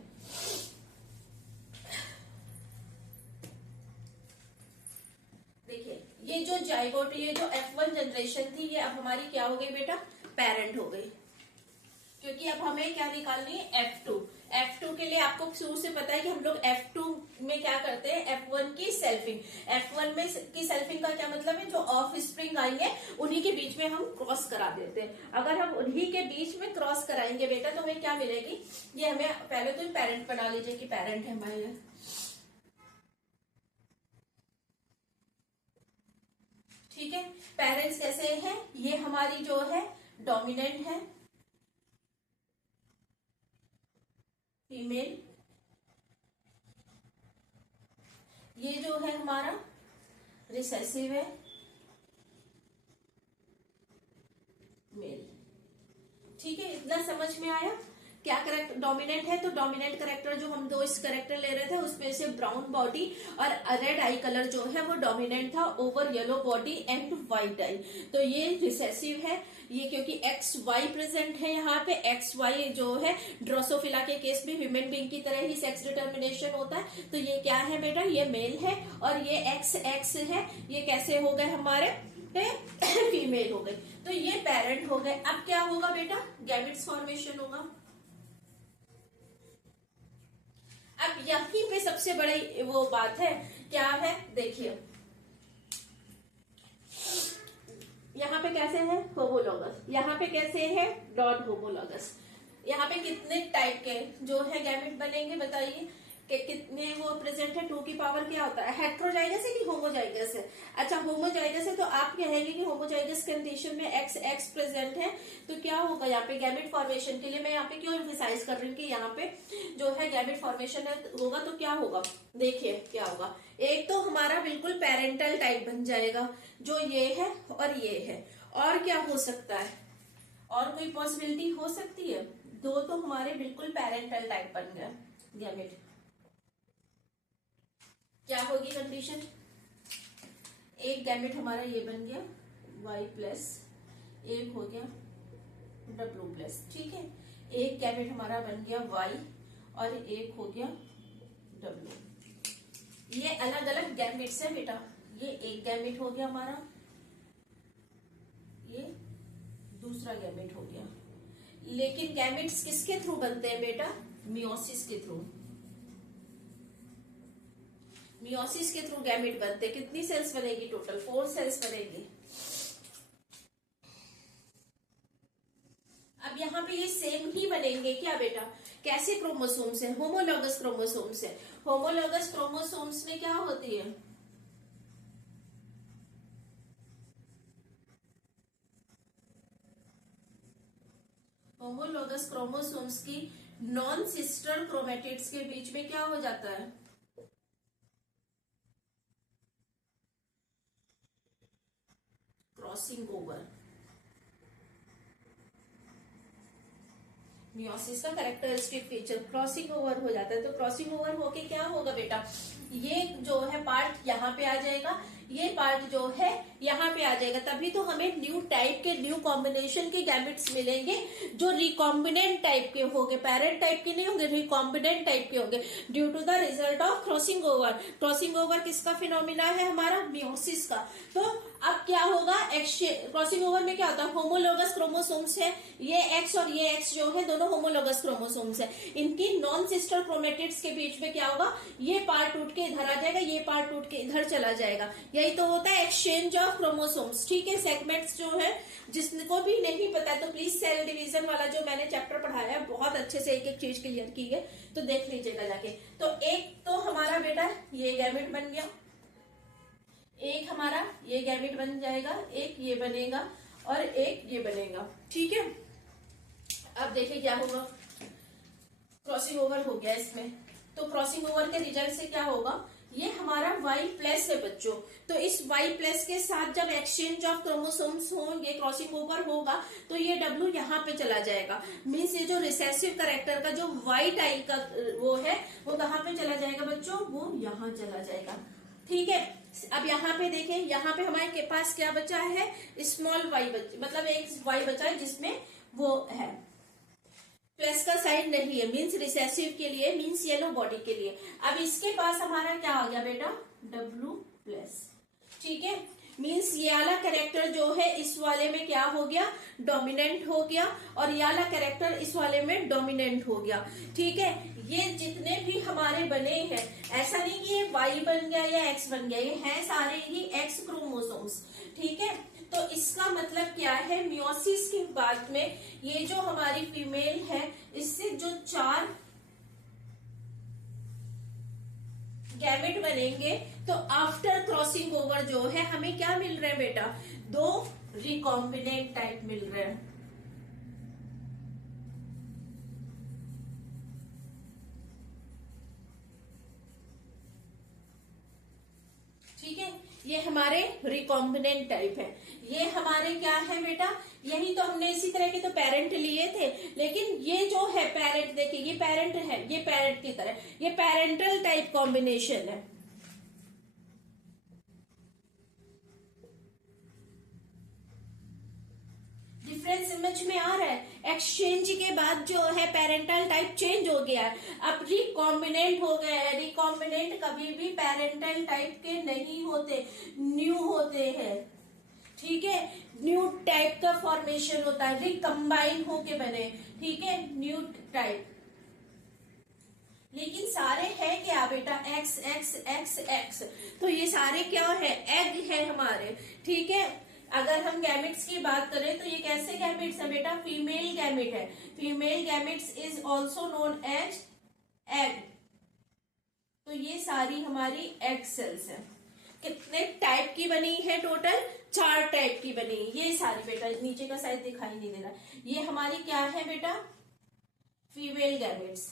देखिए ये जो जाइगोट, ये जो F1 जनरेशन थी, ये अब हमारी क्या हो गई बेटा, पेरेंट हो गई। क्योंकि अब हमें क्या निकालनी है, F2। F2 के लिए आपको शुरू से पता है कि हम लोग F2 में क्या करते हैं, F1 की सेल्फिंग। F1 में की सेल्फिंग का क्या मतलब है, जो ऑफ स्प्रिंग आई है उन्हीं के बीच में हम क्रॉस करा देते हैं। अगर हम उन्हीं के बीच में क्रॉस कराएंगे बेटा तो हमें क्या मिलेगी, ये हमें पहले तो पेरेंट बना लीजिए कि पेरेंट है हमारे, ठीक है। पेरेंट्स कैसे हैं, ये हमारी जो है डोमिनेंट है फीमेल, ये जो है हमारा रिसेसिव है मेल, ठीक है। इतना समझ में आया। क्या करेक्ट डोमिनेंट है, तो डोमिनेंट करेक्टर जो हम दो इस करेक्टर ले रहे थे उसमें से ब्राउन बॉडी और रेड आई कलर जो है वो डोमिनेंट था over yellow body and white eye. तो ये रिसेसिव है, ये क्योंकि एक्स वाई प्रेजेंट है यहाँ पे। एक्स वाई जो है ड्रोसोफिला के केस में ह्यूमन बीइंग की तरह ही सेक्स डिटर्मिनेशन होता है। तो ये क्या है बेटा, ये मेल है, और ये एक्स एक्स है, ये कैसे हो गए हमारे फीमेल हो गए। तो ये पेरेंट हो गए। अब क्या होगा बेटा, गैमेट्स फॉर्मेशन होगा। अब यहीं पे सबसे बड़ी वो बात है, क्या है देखिए, यहाँ पे कैसे है होमोलॉगस, यहाँ पे कैसे है नॉन होमोलॉगस। यहाँ पे कितने टाइप के जो है गैमेट बनेंगे बताइए, कि कितने वो प्रेजेंट है। 2 की पावर क्या होता है, हेट्रोजाइगस है कि होमोजाइगस है। अच्छा होमोजाइगस है तो आप कहेंगे कि होमोजाइगस कंडीशन में एक्स एक्स प्रेजेंट है, तो क्या होगा यहाँ पे गैमेट फॉर्मेशन के लिए। मैं यहाँ पे क्यों एम्फेसाइज कर रही हूँ कि यहाँ पे जो है गैमेट फॉर्मेशन होगा, तो क्या होगा देखिए क्या होगा। एक तो हमारा बिल्कुल पेरेंटल टाइप बन जाएगा जो ये है और ये है। और क्या हो सकता है, और कोई पॉसिबिलिटी हो सकती है, दो तो हमारे बिल्कुल पेरेंटल टाइप बन गया गैमेट। क्या होगी कंडीशन, एक गैमेट हमारा ये बन गया Y प्लस, एक हो गया W प्लस, ठीक है। एक गैमेट हमारा बन गया Y और एक हो गया W। ये अलग अलग गैमेट्स है बेटा। ये एक गैमेट हो गया हमारा, ये दूसरा गैमेट हो गया। लेकिन गैमेट्स किसके थ्रू बनते हैं बेटा, मियोसिस के थ्रू। मियोसिस के थ्रू गैमेट बनते। कितनी सेल्स बनेगी, टोटल 4 सेल्स बनेगी। अब यहाँ पे ये सेम ही बनेंगे क्या बेटा, कैसे क्रोमोसोम से, होमोलॉगस क्रोमोसोम से। होमोलॉगस क्रोमोसोम्स में क्या होती है, होमोलॉगस क्रोमोसोम्स की नॉन सिस्टर क्रोमेटिड्स के बीच में क्या हो जाता है, क्रॉसिंग ओवर। मियोसिस का कैरेक्टरिस्टिक फीचर क्रॉसिंग ओवर हो जाता है। तो क्रॉसिंग ओवर होके क्या होगा बेटा, ये जो है पार्ट यहाँ पे आ जाएगा, ये पार्ट जो है यहाँ पे आ जाएगा। तभी तो हमें न्यू टाइप के, न्यू कॉम्बिनेशन के गैमेट्स मिलेंगे जो रिकॉम्बिनेंट टाइप के होंगे, पेरेंट टाइप के नहीं होंगे, रिकॉम्बिनेंट टाइप के होंगे due to the result of crossing over. Crossing over किसका फिनोमिना है, हमारा मियोसिस का। तो अब क्या होगा, क्रॉसिंग ओवर में क्या होता है, होमोलोगस क्रोमोसोम्स है, ये एक्स और ये एक्स जो है दोनों होमोलोगस क्रोमोसोम्स है। इनकी नॉन सिस्टर क्रोमेटिड्स के बीच में क्या होगा, ये पार्ट टूट के इधर आ जाएगा, ये पार्ट टूट के इधर चला जाएगा। यही तो होता है एक्सचेंज ऑफ क्रोमोसोम्स, ठीक है। सेगमेंट्स जो है, जिसको भी नहीं पता है तो प्लीज सेल डिवीजन वाला जो मैंने चैप्टर पढ़ाया है बहुत अच्छे से एक एक चीज क्लियर की है, तो देख लीजिएगा जाके। तो एक तो हमारा बेटा ये गैमेट बन गया, एक हमारा ये गैमेट बन जाएगा, एक ये बनेगा और एक ये बनेगा, ठीक है। अब देखिए क्या होगा, क्रॉसिंग ओवर हो गया इसमें। तो क्रॉसिंग ओवर के रिजल्ट से क्या होगा ये हमारा Y+ है बच्चों। तो इस Y+ के साथ जब एक्सचेंज ऑफ क्रोमोसोम्स होंगे, क्रॉसिंग ओवर होगा, तो ये W यहाँ पे चला जाएगा। मीन्स ये जो रिसेसिव करेक्टर का जो Y टाइप का वो है, वो कहाँ पे चला जाएगा बच्चों, वो यहाँ चला जाएगा। ठीक है, अब यहाँ पे देखें, यहाँ पे हमारे पास क्या बचा है, स्मॉल y मतलब एक y बचा है जिसमें वो है, प्लस का साइन नहीं है, मीन्स रिसेसिव के लिए, मीन्स येलो बॉडी के लिए। अब इसके पास हमारा क्या आ गया बेटा, W+। ठीक है, मीन्स ये वाला कैरेक्टर जो है इस वाले में क्या हो गया, डोमिनेंट हो गया, और ये वाला कैरेक्टर इस वाले में डोमिनेंट हो गया। ठीक है, ये जितने भी हमारे बने हैं, ऐसा नहीं कि ये Y बन गया या X बन गया, ये हैं सारे ही X क्रोमोसोम्स। ठीक है, तो इसका मतलब क्या है, मियोसिस के बाद में ये जो हमारी फीमेल है, इससे जो 4 गैमेट बनेंगे, तो आफ्टर क्रॉसिंग ओवर जो है हमें क्या मिल रहा है बेटा, 2 रिकॉम्बिनेंट टाइप मिल रहे हैं। ठीक है, ये हमारे रिकॉम्बिनेंट टाइप है। ये हमारे क्या है बेटा, यही तो हमने इसी तरह के तो पेरेंट लिए थे, लेकिन ये जो है पेरेंट, देखिए ये पेरेंट है, ये पेरेंट की तरह, ये पेरेंटल टाइप कॉम्बिनेशन है। डिफरेंस समझ में आ रहा है, एक्सचेंज के बाद जो है पेरेंटल टाइप चेंज हो गया है, अब रिकॉम्बिनेंट हो गया है। रिकॉम्बिनेंट कभी भी पेरेंटल टाइप के नहीं होते, न्यू होते हैं। ठीक है, न्यू टाइप का फॉर्मेशन होता है, रिकम्बाइन होके बने। ठीक है, न्यू टाइप। लेकिन सारे है क्या बेटा, एक्स एक्स एक्स एक्स, तो ये सारे क्या है, एग है हमारे। ठीक है, अगर हम गैमेट्स की बात करें तो ये कैसे गैमेट्स है बेटा, फीमेल गैमेट है। Female gametes is also known as egg. तो ये सारी हमारी एग सेल्स है। कितने टाइप की बनी है, टोटल 4 टाइप की बनी है ये सारी बेटा। नीचे का साइज दिखाई नहीं दे रहा, ये हमारी क्या है बेटा, फीमेल गैमेट्स,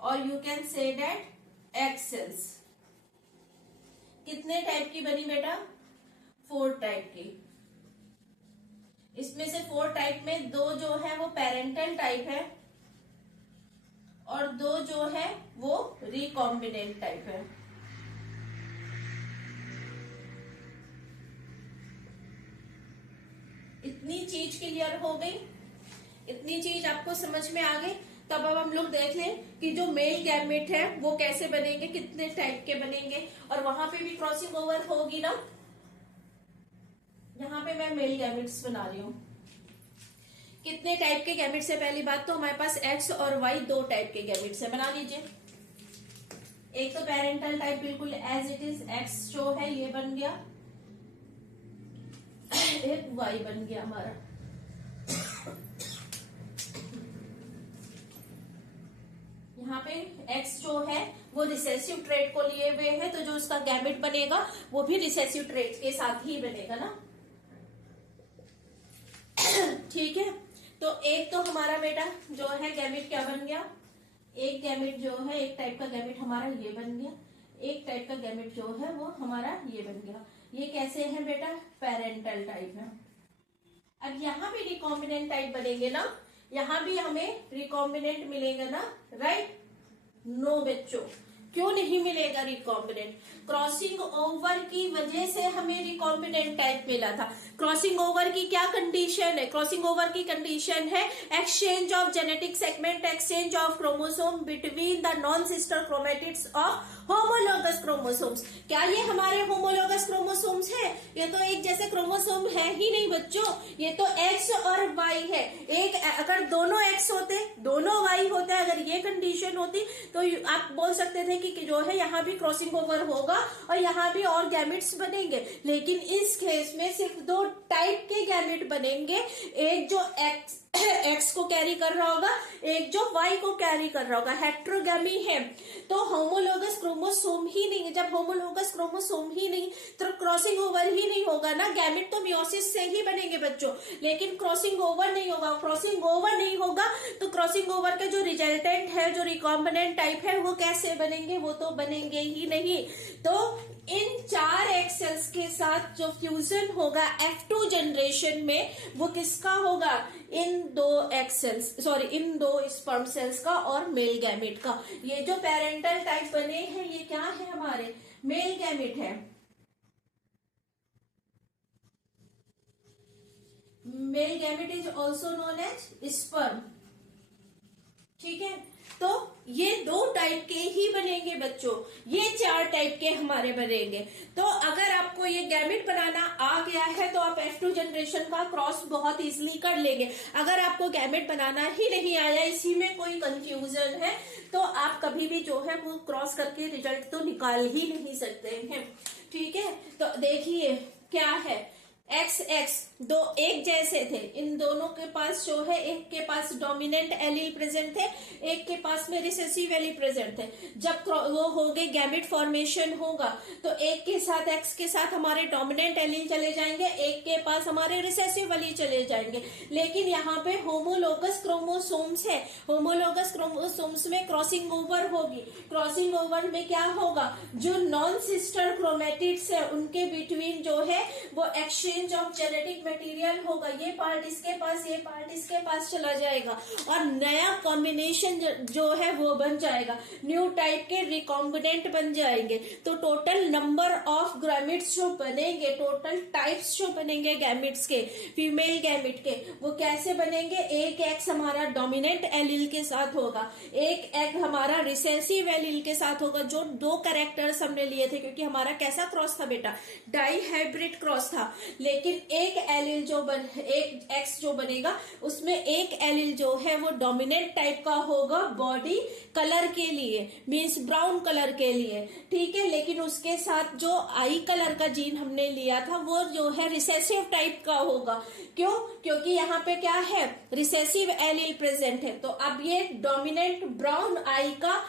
और you can say that egg cells. कितने टाइप की बनी बेटा, 4 टाइप की। इसमें से 4 टाइप में 2 जो है वो पेरेंटल टाइप है, और 2 जो है वो रिकॉम्बिनेंट टाइप है। इतनी चीज क्लियर हो गई, इतनी चीज आपको समझ में आ गई। तब अब हम लोग देख लें कि जो मेल गैमेट है वो कैसे बनेंगे, कितने टाइप के बनेंगे, और वहां पे भी क्रॉसिंग ओवर होगी ना। यहाँ पे मैं मेल गैमेट्स बना रही हूँ। कितने टाइप के गैमेट्स है, पहली बात तो हमारे पास एक्स और वाई 2 टाइप के गैमेट्स है, बना लीजिए। एक तो पेरेंटल टाइप बिल्कुल एज इट इज, एक्स जो है ये बन गया, एक वाई बन गया हमारा। यहाँ पे एक्स जो है वो रिसेसिव ट्रेट को लिए हुए है, तो जो उसका गैमेट बनेगा वो भी रिसेसिव ट्रेट के साथ ही बनेगा ना। ठीक है, तो एक तो हमारा बेटा जो है गैमेट क्या बन गया, एक गैमेट जो है, एक टाइप का गैमेट हमारा ये बन गया, एक टाइप का गैमेट जो है वो हमारा ये बन गया। ये कैसे है बेटा, पेरेंटल टाइप है। अब यहाँ भी रिकॉम्बिनेंट टाइप बनेंगे ना, यहाँ भी हमें रिकॉम्बिनेंट मिलेगा ना, राइट। नो बच्चों, क्यों नहीं मिलेगा रिकॉम्बिनेंट, क्रॉसिंग ओवर की वजह से हमें रिकॉम्बिनेंट टाइप मिला था। क्रॉसिंग ओवर की क्या कंडीशन है, क्रॉसिंग ओवर की कंडीशन है exchange of genetic segment, exchange of chromosome between the non sister chromatids of homologous chromosomes. क्या ये हमारे होमोलोगस क्रोमोसोम्स है, ये तो एक जैसे क्रोमोसोम है ही नहीं बच्चों, ये तो एक्स और वाई है। एक अगर दोनों एक्स होते, दोनों वाई होते, अगर ये कंडीशन होती तो आप बोल सकते थे कि जो है यहाँ भी क्रॉसिंग ओवर होगा और यहाँ भी और गैमेट्स बनेंगे। लेकिन इस केस में सिर्फ 2 टाइप के गैमेट बनेंगे, एक जो एक्स को कैरी कर रहा होगा, एक जो वाई को कैरी कर रहा होगा। हेट्रोगैमी है तो होमोलोगस क्रोमोसोम ही नहीं, जब होमोलोगस क्रोमोसोम ही नहीं तो क्रॉसिंग ओवर ही नहीं होगा ना। गैमेट तो मियोसिस से ही बनेंगे बच्चों, लेकिन क्रॉसिंग ओवर नहीं होगा। क्रॉसिंग ओवर नहीं होगा तो क्रॉसिंग ओवर के जो रिजल्टेंट है, जो रिकॉम्बिनेंट टाइप है, वो कैसे बनेंगे? वो तो बनेंगे ही नहीं। तो इन 4 एग सेल्स के साथ जो फ्यूजन होगा F2 जनरेशन में, वो किसका होगा? इन 2 एग सेल्स, सॉरी, इन 2 स्पर्म सेल्स का और मेल गैमेट का। ये जो पेरेंटल टाइप बने हैं, ये क्या है? हमारे मेल गैमेट है। Male gamete is also known as sperm. ठीक है, तो ये 2 टाइप के ही बनेंगे बच्चों, ये 4 टाइप के हमारे बनेंगे। तो अगर आपको ये गैमेट बनाना आ गया है तो आप F2 जनरेशन का क्रॉस बहुत इजीली कर लेंगे। अगर आपको गैमेट बनाना ही नहीं आया, इसी में कोई कंफ्यूजन है, तो आप कभी भी जो है वो क्रॉस करके रिजल्ट तो निकाल ही नहीं सकते हैं। ठीक है, तो देखिए क्या है, एक्स एक्स 2 एक जैसे थे, इन दोनों के पास जो है, एक के पास डोमिनेंट एलील प्रेजेंट थे, एक के पास में रिसेसिव एलील प्रेजेंट थे। जब वो हो गए, गैमेट फॉर्मेशन होगा, तो एक के साथ, एक्स के साथ हमारे डोमिनेंट एलील चले जाएंगे, एक के पास हमारे रिसेसिव एलील चले जाएंगे। लेकिन यहाँ पे होमोलोगस क्रोमोसोम्स है, होमोलोगस क्रोमोसोम्स में क्रॉसिंग ओवर होगी। क्रॉसिंग ओवर में क्या होगा? जो नॉन सिस्टर क्रोमेटिड्स है, उनके बिटवीन जो है वो एक्सचेंज ऑफ जेनेटिक मटेरियल होगा। ये पार्ट इसके पास, ये पार्ट इसके पास चला जाएगा और नया कॉम्बिनेशन जो है वो बन जाएगा, न्यू टाइप के रिकॉम्बिनेंट बन जाएंगे। तो टोटल नंबर ऑफ गैमेट्स जो बनेंगे, टोटल टाइप्स जो बनेंगे गैमेट्स के, फीमेल गैमेट के, वो कैसे बनेंगे? एक एक्स हमारा डोमिनेंट एलील के साथ होगा, एक एग हमारा रिसेसिव एलील के साथ होगा। जो 2 कैरेक्टर्स हमने लिए थे, क्योंकि हमारा कैसा क्रॉस था बेटा? डाई हाइब्रिड क्रॉस था। लेकिन एक एलील जो एक एक्स जो बनेगा, उसमें एक एलील जो है वो डोमिनेंट टाइप का होगा बॉडी कलर के लिए, मींस ब्राउन कलर के लिए। ठीक है, लेकिन उसके साथ जो आई कलर का जीन हमने लिया था, वो जो है रिसेसिव टाइप का होगा। क्यों? क्योंकि यहाँ पे क्या है? रिसेसिव एलील प्रेजेंट है। तो अब ये डोमिनेंट ब्राउन आई का,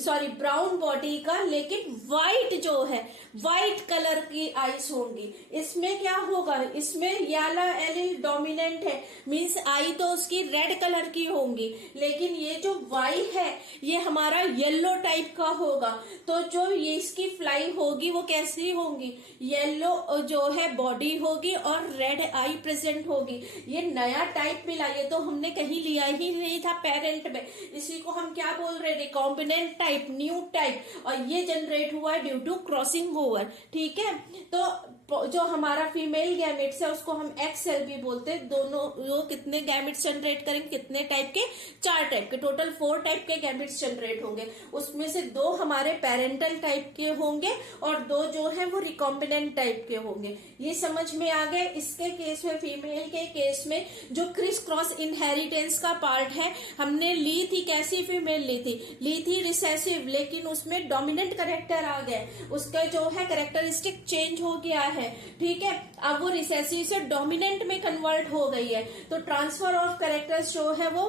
सॉरी ब्राउन बॉडी का, लेकिन व्हाइट जो है, व्हाइट कलर की आईज होंगी। इसमें क्या होगा? इसमें येलो एलील डोमिनेंट है, मींस आई तो उसकी रेड कलर की होंगी, लेकिन ये जो वाई है ये हमारा येलो टाइप का होगा। तो जो ये इसकी फ्लाई होगी वो कैसी होंगी? येलो जो है बॉडी होगी और रेड आई प्रेजेंट होगी। ये नया टाइप मिला, ये तो हमने कहीं लिया ही नहीं था पेरेंट में। इसी को हम क्या बोल रहे हैं? Recombinant type, new type. और ये जनरेट हुआ ड्यू टू क्रॉसिंग ओवर। ठीक है, तो जो हमारा फीमेल गैमेट्स है उसको हम एक्स सेल भी बोलते हैं। दोनों वो कितने गैमेट्स जनरेट करेंगे? कितने टाइप के? 4 टाइप के, टोटल 4 टाइप के गैमेट्स जनरेट होंगे। उसमें से 2 हमारे पेरेंटल टाइप के होंगे और 2 जो है वो रिकॉम्बिनेंट टाइप के होंगे। ये समझ में आ गए? इसके केस में, फीमेल के केस में, जो क्रिस क्रॉस इनहेरिटेंस का पार्ट है, हमने ली थी कैसी फीमेल ली थी रिसेसिव, लेकिन उसमें डोमिनेंट कैरेक्टर आ गए, उसका जो है कैरेक्टरिस्टिक चेंज हो गया है। ठीक है, अब वो रिसेसिव से डोमिनेंट में कन्वर्ट हो गई है। तो ट्रांसफर ऑफ कैरेक्टर्स जो है वो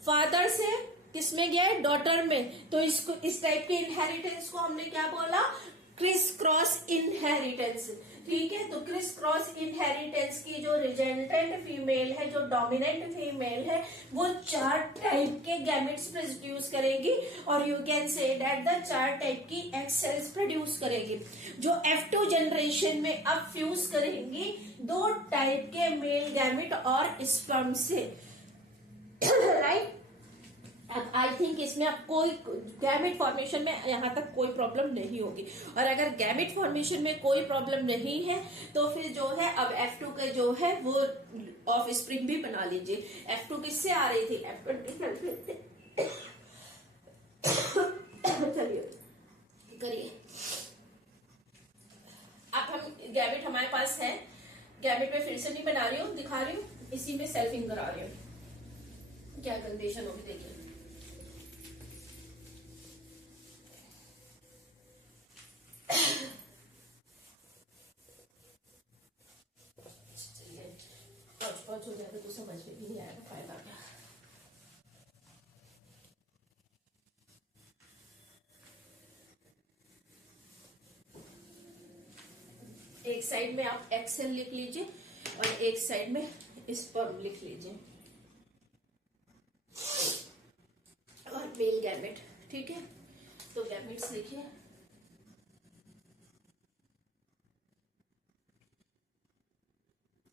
फादर से किसमें गया है? डॉटर में। तो इसको, इस टाइप के इनहेरिटेंस को हमने क्या बोला? Criss cross inheritance. ठीक है, तो क्रिस क्रॉस इनहेरिटेंस की जो रिजल्टेंट फीमेल है, जो डोमिनेंट फीमेल है, वो 4 टाइप के गैमेट्स प्रोड्यूस करेगी और you can say that the 4 type की एग सेल्स प्रोड्यूस करेगी, जो F2 जनरेशन में अब फ्यूज करेंगी 2 टाइप के मेल गैमेट और स्पर्म से। राइट, अब आई थिंक इसमें अब कोई गैमेट फॉर्मेशन में यहाँ तक कोई प्रॉब्लम नहीं होगी। और अगर गैमेट फॉर्मेशन में कोई प्रॉब्लम नहीं है तो फिर जो है अब F2 के जो है वो ऑफ स्प्रिंग भी बना लीजिए। F2 किससे आ रही थी? चलिए करिए। अब हम गैमेट हमारे पास है, गैमेट में फिर से नहीं बना रही हूँ, दिखा रही हूँ, इसी में सेल्फिंग करा रही हूँ। क्या कंडीशन होगी देखिए। हो जाएगा तो समझ में भी नहीं आएगा फायदा क्या। एक साइड में आप एक्सेल लिख लीजिए और एक साइड में स्पर्म लिख लीजिए। Male gamete. ठीक है, तो गैमेट्स लिखिए।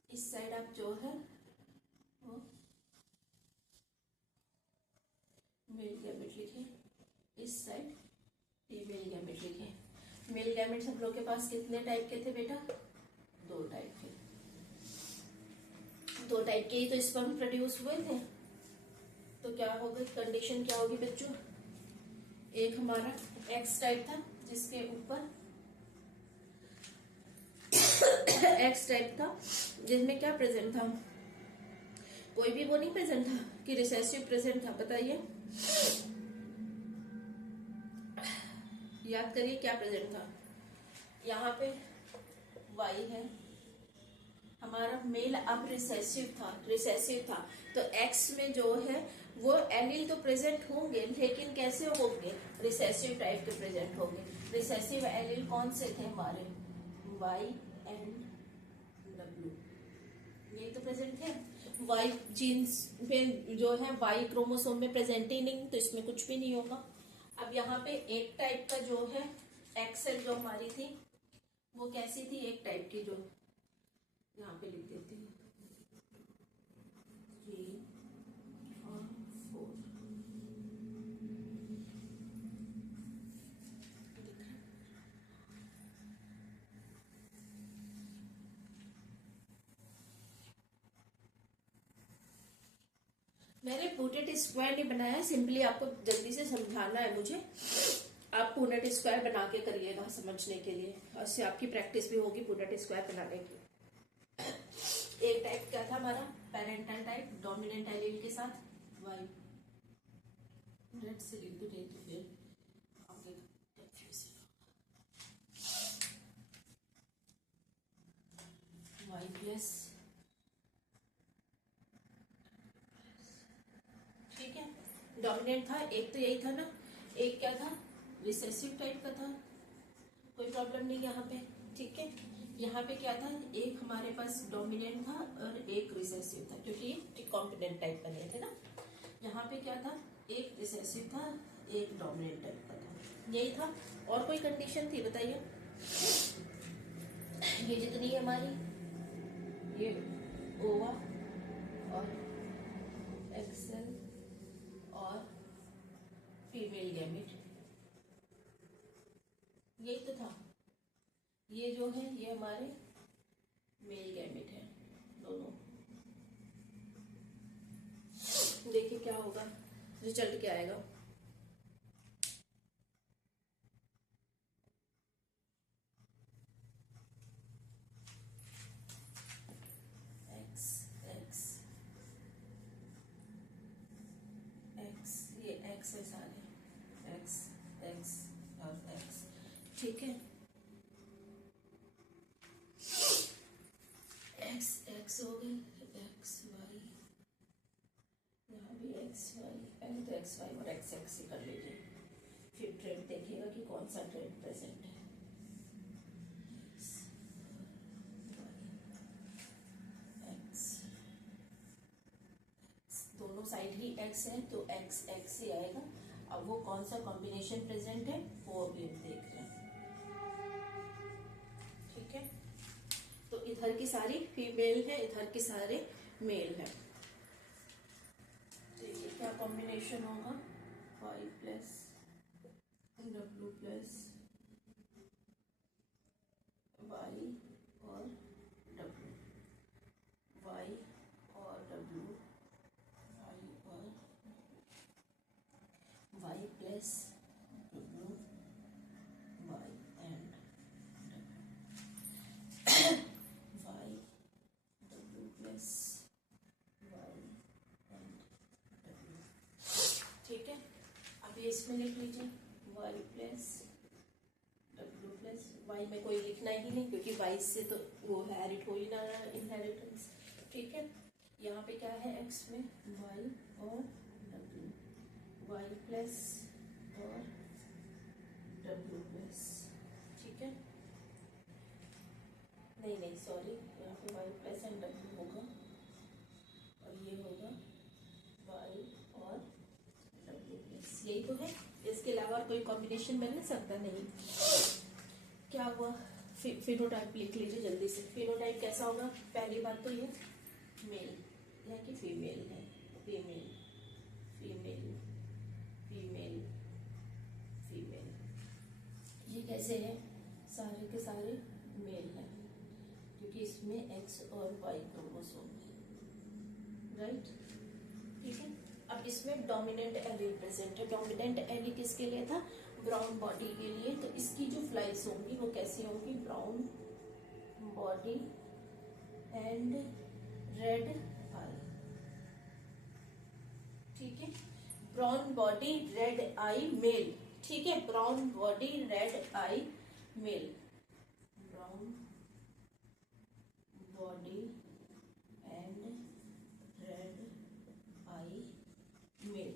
इस साइड आप जो है वो मेल गैमेट लिखिए, इस साइड फीमेल गैमेट लिखिए। मेल गैमेट्स हम लोग के पास कितने टाइप के थे बेटा? दो टाइप के। दो टाइप के ही तो स्पर्म प्रोड्यूस हुए थे। तो क्या होगा, कंडीशन क्या होगी बच्चों? एक हमारा एक्स टाइप था जिसके ऊपर एक्स टाइप था जिसमें क्या प्रेजेंट था? कोई भी वो नहीं प्रेजेंट था कि रिसेसिव प्रेजेंट था, बताइए, याद करिए क्या प्रेजेंट था। यहाँ पे वाई है हमारा मेल, अब रिसेसिव था तो एक्स में जो है वो एलील तो प्रेजेंट होंगे, लेकिन कैसे होंगे? रिसेसिव टाइप के प्रेजेंट होंगे। रिसेसिव एलील कौन से थे हमारे? वाई एंड डब्ल्यू, ये तो प्रेजेंट है। वाई जीन्स में जो है वाई क्रोमोसोम में प्रेजेंट ही नहीं, तो इसमें कुछ भी नहीं होगा। अब यहाँ पे एक टाइप का जो है एक्सेल जो हमारी थी वो कैसी थी? एक टाइप की, जो यहाँ पे लिख देती हूँ 3 और 4। मैंने पुनेट स्क्वायर नहीं बनाया, सिंपली आपको जल्दी से समझाना है मुझे। आप पुनेट स्क्वायर बना के करिएगा समझने के लिए, और इससे आपकी प्रैक्टिस भी होगी पुनेट स्क्वायर बनाने की। एक टाइप क्या था हमारा? पेरेंटल टाइप, डोमिनेंट एलील के साथ वाई। रेड से लिख दो, नहीं तो फिर आगे कंफ्यूजन। वाई प्लस, ठीक है, डोमिनेंट था। एक तो यही था ना, एक क्या था? रिसेसिव टाइप का था, कोई प्रॉब्लम नहीं यहाँ पे। ठीक है, यहाँ पे क्या था? एक हमारे पास डोमिनेंट था और एक रिसेसिव था, क्योंकि ये रिकॉम्बिनेंट टाइप बने थे ना। यहाँ पे क्या था? एक रिसेसिव था, एक डोमिनेंट टाइप का था, यही था। और कोई कंडीशन थी बताइए? ये जितनी है हमारी, ये ओवा और एक्सेल और फीमेल गैमेट, यही तो था। ये जो है ये हमारे मेल गैमेट है दोनों। देखिए क्या होगा, रिजल्ट क्या आएगा। एक्स एक्स एक्स, ये एक्स है सारे, एक्स एक्स और एक्स। ठीक है, एक्स एक्स हो गए, एक्स वाई, यहाँ भी एक्स वाई, पहले तो एक्स वाई और एक्स एक्स ही कर लीजिए, फिर ट्रेंड देखिएगा कि कौन सा ट्रेंड प्रेजेंट है। एक्स, दोनों साइड ही एक्स है तो एक्स एक्स ही आएगा। अब वो कौन सा कॉम्बिनेशन प्रेजेंट है वो अभी हम देख रहे हैं। ठीक है, तो इधर की सारी फीमेल है, इधर की सारे मेल है। देखिए क्या कॉम्बिनेशन होगा, Y plus W plus Y और डब्ल्यू, वाई और डब्ल्यू, वाई और Y plus W, Y and Y W plus Y and W. ठीक है, अब ये इसमें लिख लीजिए Y plus W plus Y में कोई लिखना ही नहीं, क्योंकि वाई से तो वो हैरिट हो ही ना रहा, इनहेरिटेंस। ठीक है, यहाँ पे क्या है एक्स में वाई और डब्ल्यू, वाई प्लस और डब्ल्यू प्लस। ठीक है, नहीं नहीं सॉरी, यहाँ पे वाई प्लस एंड डब्ल्यू होगा और ये होगा वाई और डब्ल्यू प्लस, यही कॉम्बिनेशन बन सकता नहीं। क्या हुआ, फिनोटाइप लिख लीजिए जल्दी से। फिनोटाइप कैसा होगा? पहली बात तो ये मेल है कि फीमेल है, फीमेल फीमेल फीमेल फीमेल, ये कैसे है? सारे के सारे मेल है क्योंकि इसमें एक्स और वाई क्रोमोसोम है, राइट? ठीक है। अब इसमें डोमिनेंट एलील प्रेजेंट है। डोमिनेंट एलील किसके लिए था? ब्राउन बॉडी के लिए। तो इसकी जो फ्लाइज होंगी वो कैसी होंगी? Brown body and red eye. ठीक है, brown body red eye male. ठीक है, brown body red eye male, brown body and red eye male.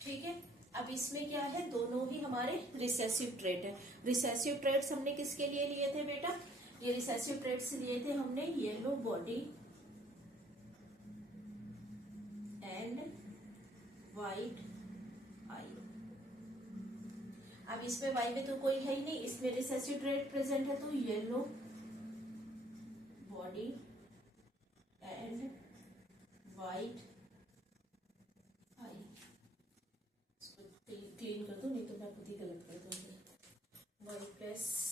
ठीक है। अब इसमें क्या है? दोनों ही हमारे रिसेसिव ट्रेट है। रिसेसिव ट्रेट्स हमने किसके लिए लिए थे बेटा? ये रिसेसिव ट्रेट्स लिए थे हमने येलो बॉडी एंड वाइट आई। अब इसमें वाई में तो कोई है ही नहीं, इसमें रिसेसिव ट्रेट प्रेजेंट है, तो येलो बॉडी एंड वाइट आई। इसको क्लीन कर दो, नहीं तो मैं खुद ही गलत कर दूंगी। वाई प्लस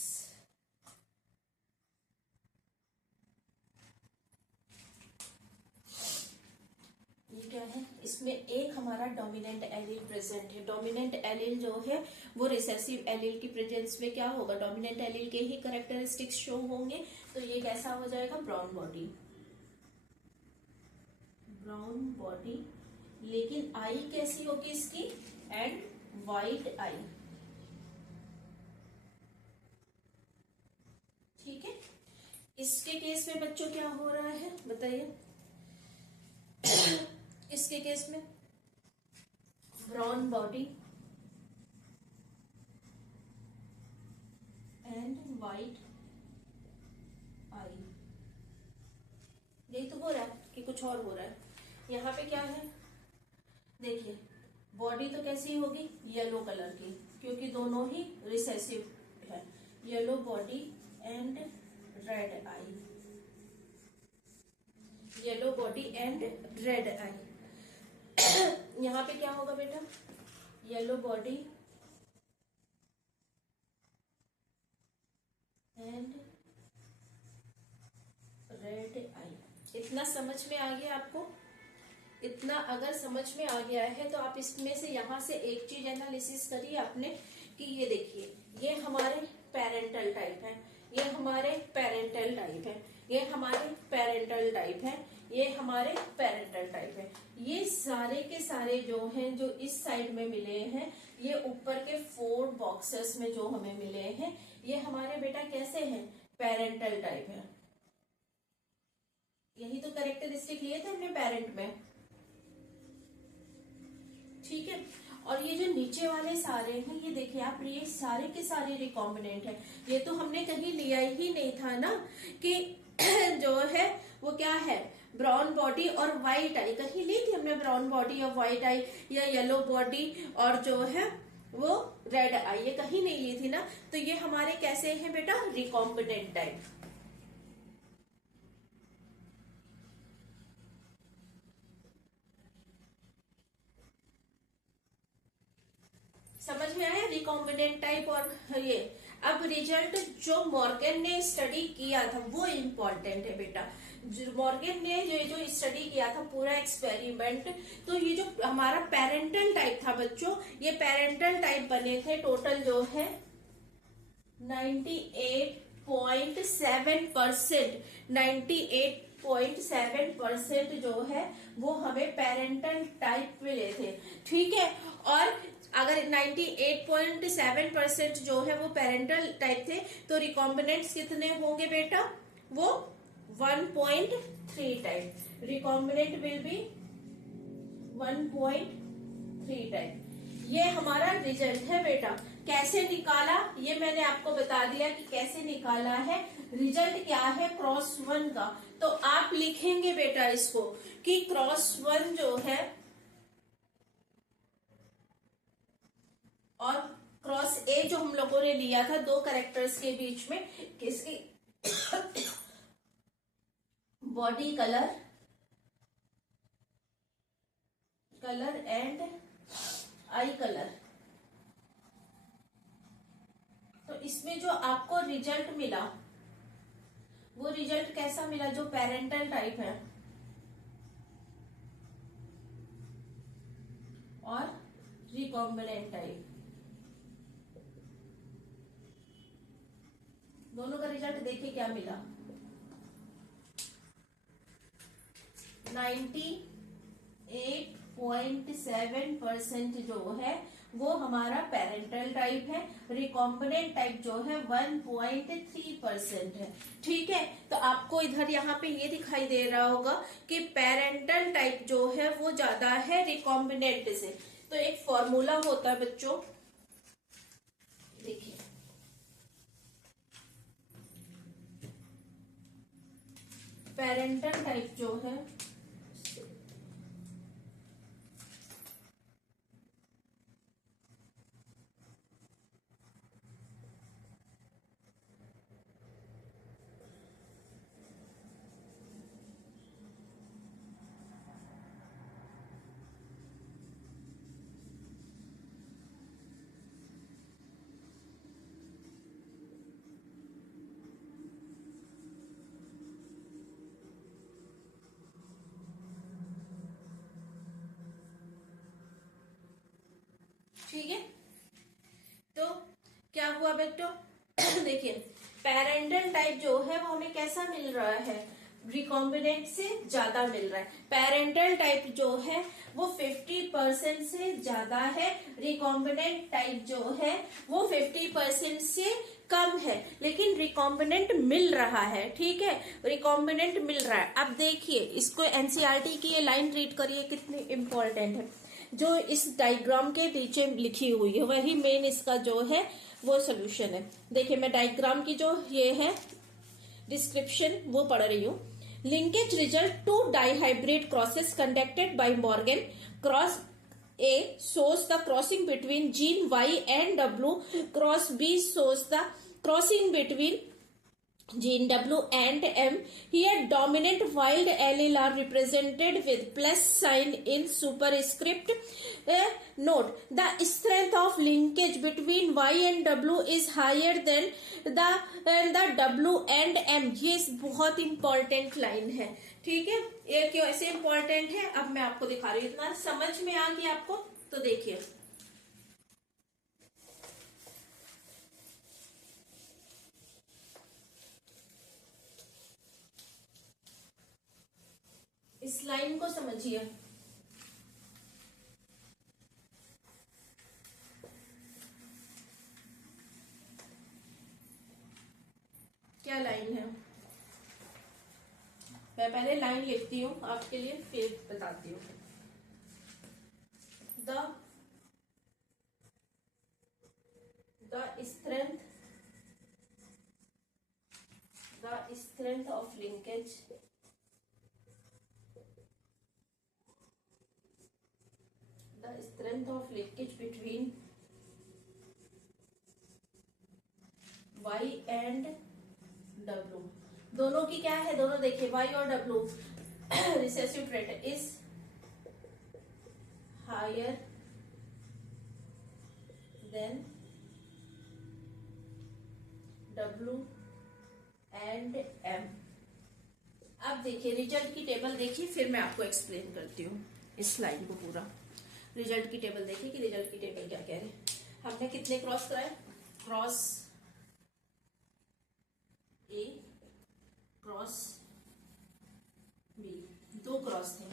ये क्या है? इसमें एक हमारा डोमिनेंट एलील प्रेजेंट है। डोमिनेंट एलील जो है वो रिसेसिव एलील की प्रेजेंस में क्या होगा? डोमिनेंट एलील के ही कैरेक्टरिस्टिक्स शो होंगे। तो ये कैसा हो जाएगा? ब्राउन बॉडी, ब्राउन बॉडी, लेकिन आई कैसी होगी इसकी? एंड वाइट आई। ठीक है। इसके केस में बच्चों क्या हो रहा है बताइए? इसके केस में ब्राउन बॉडी एंड वाइट आई। यही तो हो रहा है कि कुछ और हो रहा है? यहाँ पे क्या है देखिए, बॉडी तो कैसी होगी? येलो कलर की, क्योंकि दोनों ही रिसेसिव है। Yellow body and red eye, yellow body and red eye. यहाँ पे क्या होगा बेटा? Yellow body and red eye. इतना समझ में आ गया आपको? इतना अगर समझ में आ गया है तो आप इसमें से यहां से एक चीज एनालिसिस करिए आपने कि ये देखिए, ये हमारे पेरेंटल टाइप है, ये हमारे पेरेंटल टाइप है, ये हमारे पेरेंटल टाइप है, ये हमारे पेरेंटल टाइप है। ये सारे के सारे जो हैं जो इस साइड में मिले हैं, ये ऊपर के 4 बॉक्सेस में जो हमें मिले हैं, ये हमारे बेटा कैसे हैं? पेरेंटल टाइप है। यही तो कैरेक्टरिस्टिक लिए थे हमने पेरेंट में। ठीक है। और ये जो नीचे वाले सारे हैं, ये देखिए आप, ये सारे के सारे रिकॉम्बिनेंट है। ये तो हमने कहीं लिया ही नहीं था ना कि जो है वो क्या है? ब्राउन बॉडी और व्हाइट आई। कहीं ली थी हमने ब्राउन बॉडी और व्हाइट आई, या येलो बॉडी और जो है वो रेड आई? ये कहीं नहीं ली थी ना। तो ये हमारे कैसे हैं बेटा? Recombinant type. समझ में आया? रिकॉम्बिनेंट टाइप और ये। अब रिजल्ट जो मॉर्गन ने स्टडी किया था वो इम्पोर्टेंट है बेटा। मॉर्गन ने जो स्टडी किया था पूरा एक्सपेरिमेंट, तो ये जो हमारा पेरेंटल टाइप था बच्चों, ये पेरेंटल टाइप बने थे टोटल जो है 98.7%। 98.7% जो है वो हमें पेरेंटल टाइप मिले थे। ठीक है। और अगर 98.7% जो है वो पेरेंटल टाइप थे, तो रिकॉम्बिनेंट्स कितने होंगे बेटा? वो 1.3 type. Recombinant will be 1.3 type. ये हमारा रिजल्ट है बेटा। कैसे निकाला ये मैंने आपको बता दिया कि कैसे निकाला है। रिजल्ट क्या है? क्रॉस 1 का। तो आप लिखेंगे बेटा इसको कि क्रॉस 1 जो है और क्रॉस ए जो हम लोगों ने लिया था दो कैरेक्टर्स के बीच में, किसकी, body colour and I colour. तो इसमें जो आपको रिजल्ट मिला वो रिजल्ट कैसा मिला, जो पेरेंटल टाइप है और रिकॉम्बिनेंट टाइप, दोनों का रिजल्ट देखिए क्या मिला। 98.7% जो है वो हमारा पेरेंटल टाइप है, रिकॉम्बिनेंट टाइप जो है 1.3% है। ठीक है, तो आपको इधर यहाँ पे ये दिखाई दे रहा होगा कि पेरेंटल टाइप जो है वो ज्यादा है रिकॉम्बिनेंट से। तो एक फॉर्मूला होता है बच्चों, देखिए पेरेंटल टाइप जो है ठीक है। तो क्या हुआ बेटो, देखिए पेरेंटल टाइप जो है वो हमें कैसा मिल रहा है, रिकॉम्बिनेंट से ज्यादा मिल रहा है। पेरेंटल टाइप जो है वो 50% से ज्यादा है, रिकॉम्बिनेंट टाइप जो है वो 50% से कम है, लेकिन रिकॉम्बिनेंट मिल रहा है। ठीक है, रिकॉम्बिनेंट मिल रहा है। अब देखिए इसको एनसीईआरटी की ये लाइन रीड करिए कितनी इंपॉर्टेंट है, जो इस डायग्राम के नीचे लिखी हुई है वही मेन इसका जो है वो सोल्यूशन है। देखिए मैं डायग्राम की जो ये है डिस्क्रिप्शन वो पढ़ रही हूँ। Linkage result to dihybrid crosses conducted by Morgan. Cross A shows the crossing between gene Y and W. Cross B shows the crossing between gene W and M. Here dominant wild allele are represented with plus sign in superscript. Note the strength of linkage between Y and W is higher than the W and M. ये बहुत important line है। ठीक है, ये क्यों ऐसे important है अब मैं आपको दिखा रही हूँ। इतना समझ में आ गया आपको, तो देखिए इस लाइन को समझिए। क्या लाइन है, मैं पहले लाइन लिखती हूँ आपके लिए फिर बताती हूँ। the strength of linkage between Y and W, दोनों की क्या है, दोनों देखिए Y और W recessive trait is higher than W and M। अब देखिए रिजल्ट की टेबल देखिए, फिर मैं आपको एक्सप्लेन करती हूँ इस लाइन को पूरा। रिजल्ट की टेबल देखिए कि रिजल्ट की टेबल क्या कह रहे हैं। हमने कितने क्रॉस कराए, क्रॉस A क्रॉस B, दो क्रॉस थे।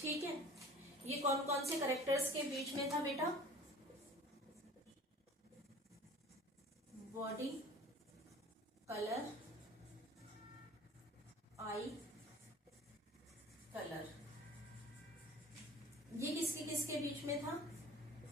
ठीक है, ये कौन कौन से करेक्टर्स के बीच में था बेटा, बॉडी कलर आई कलर। ये किसके किसके बीच में था,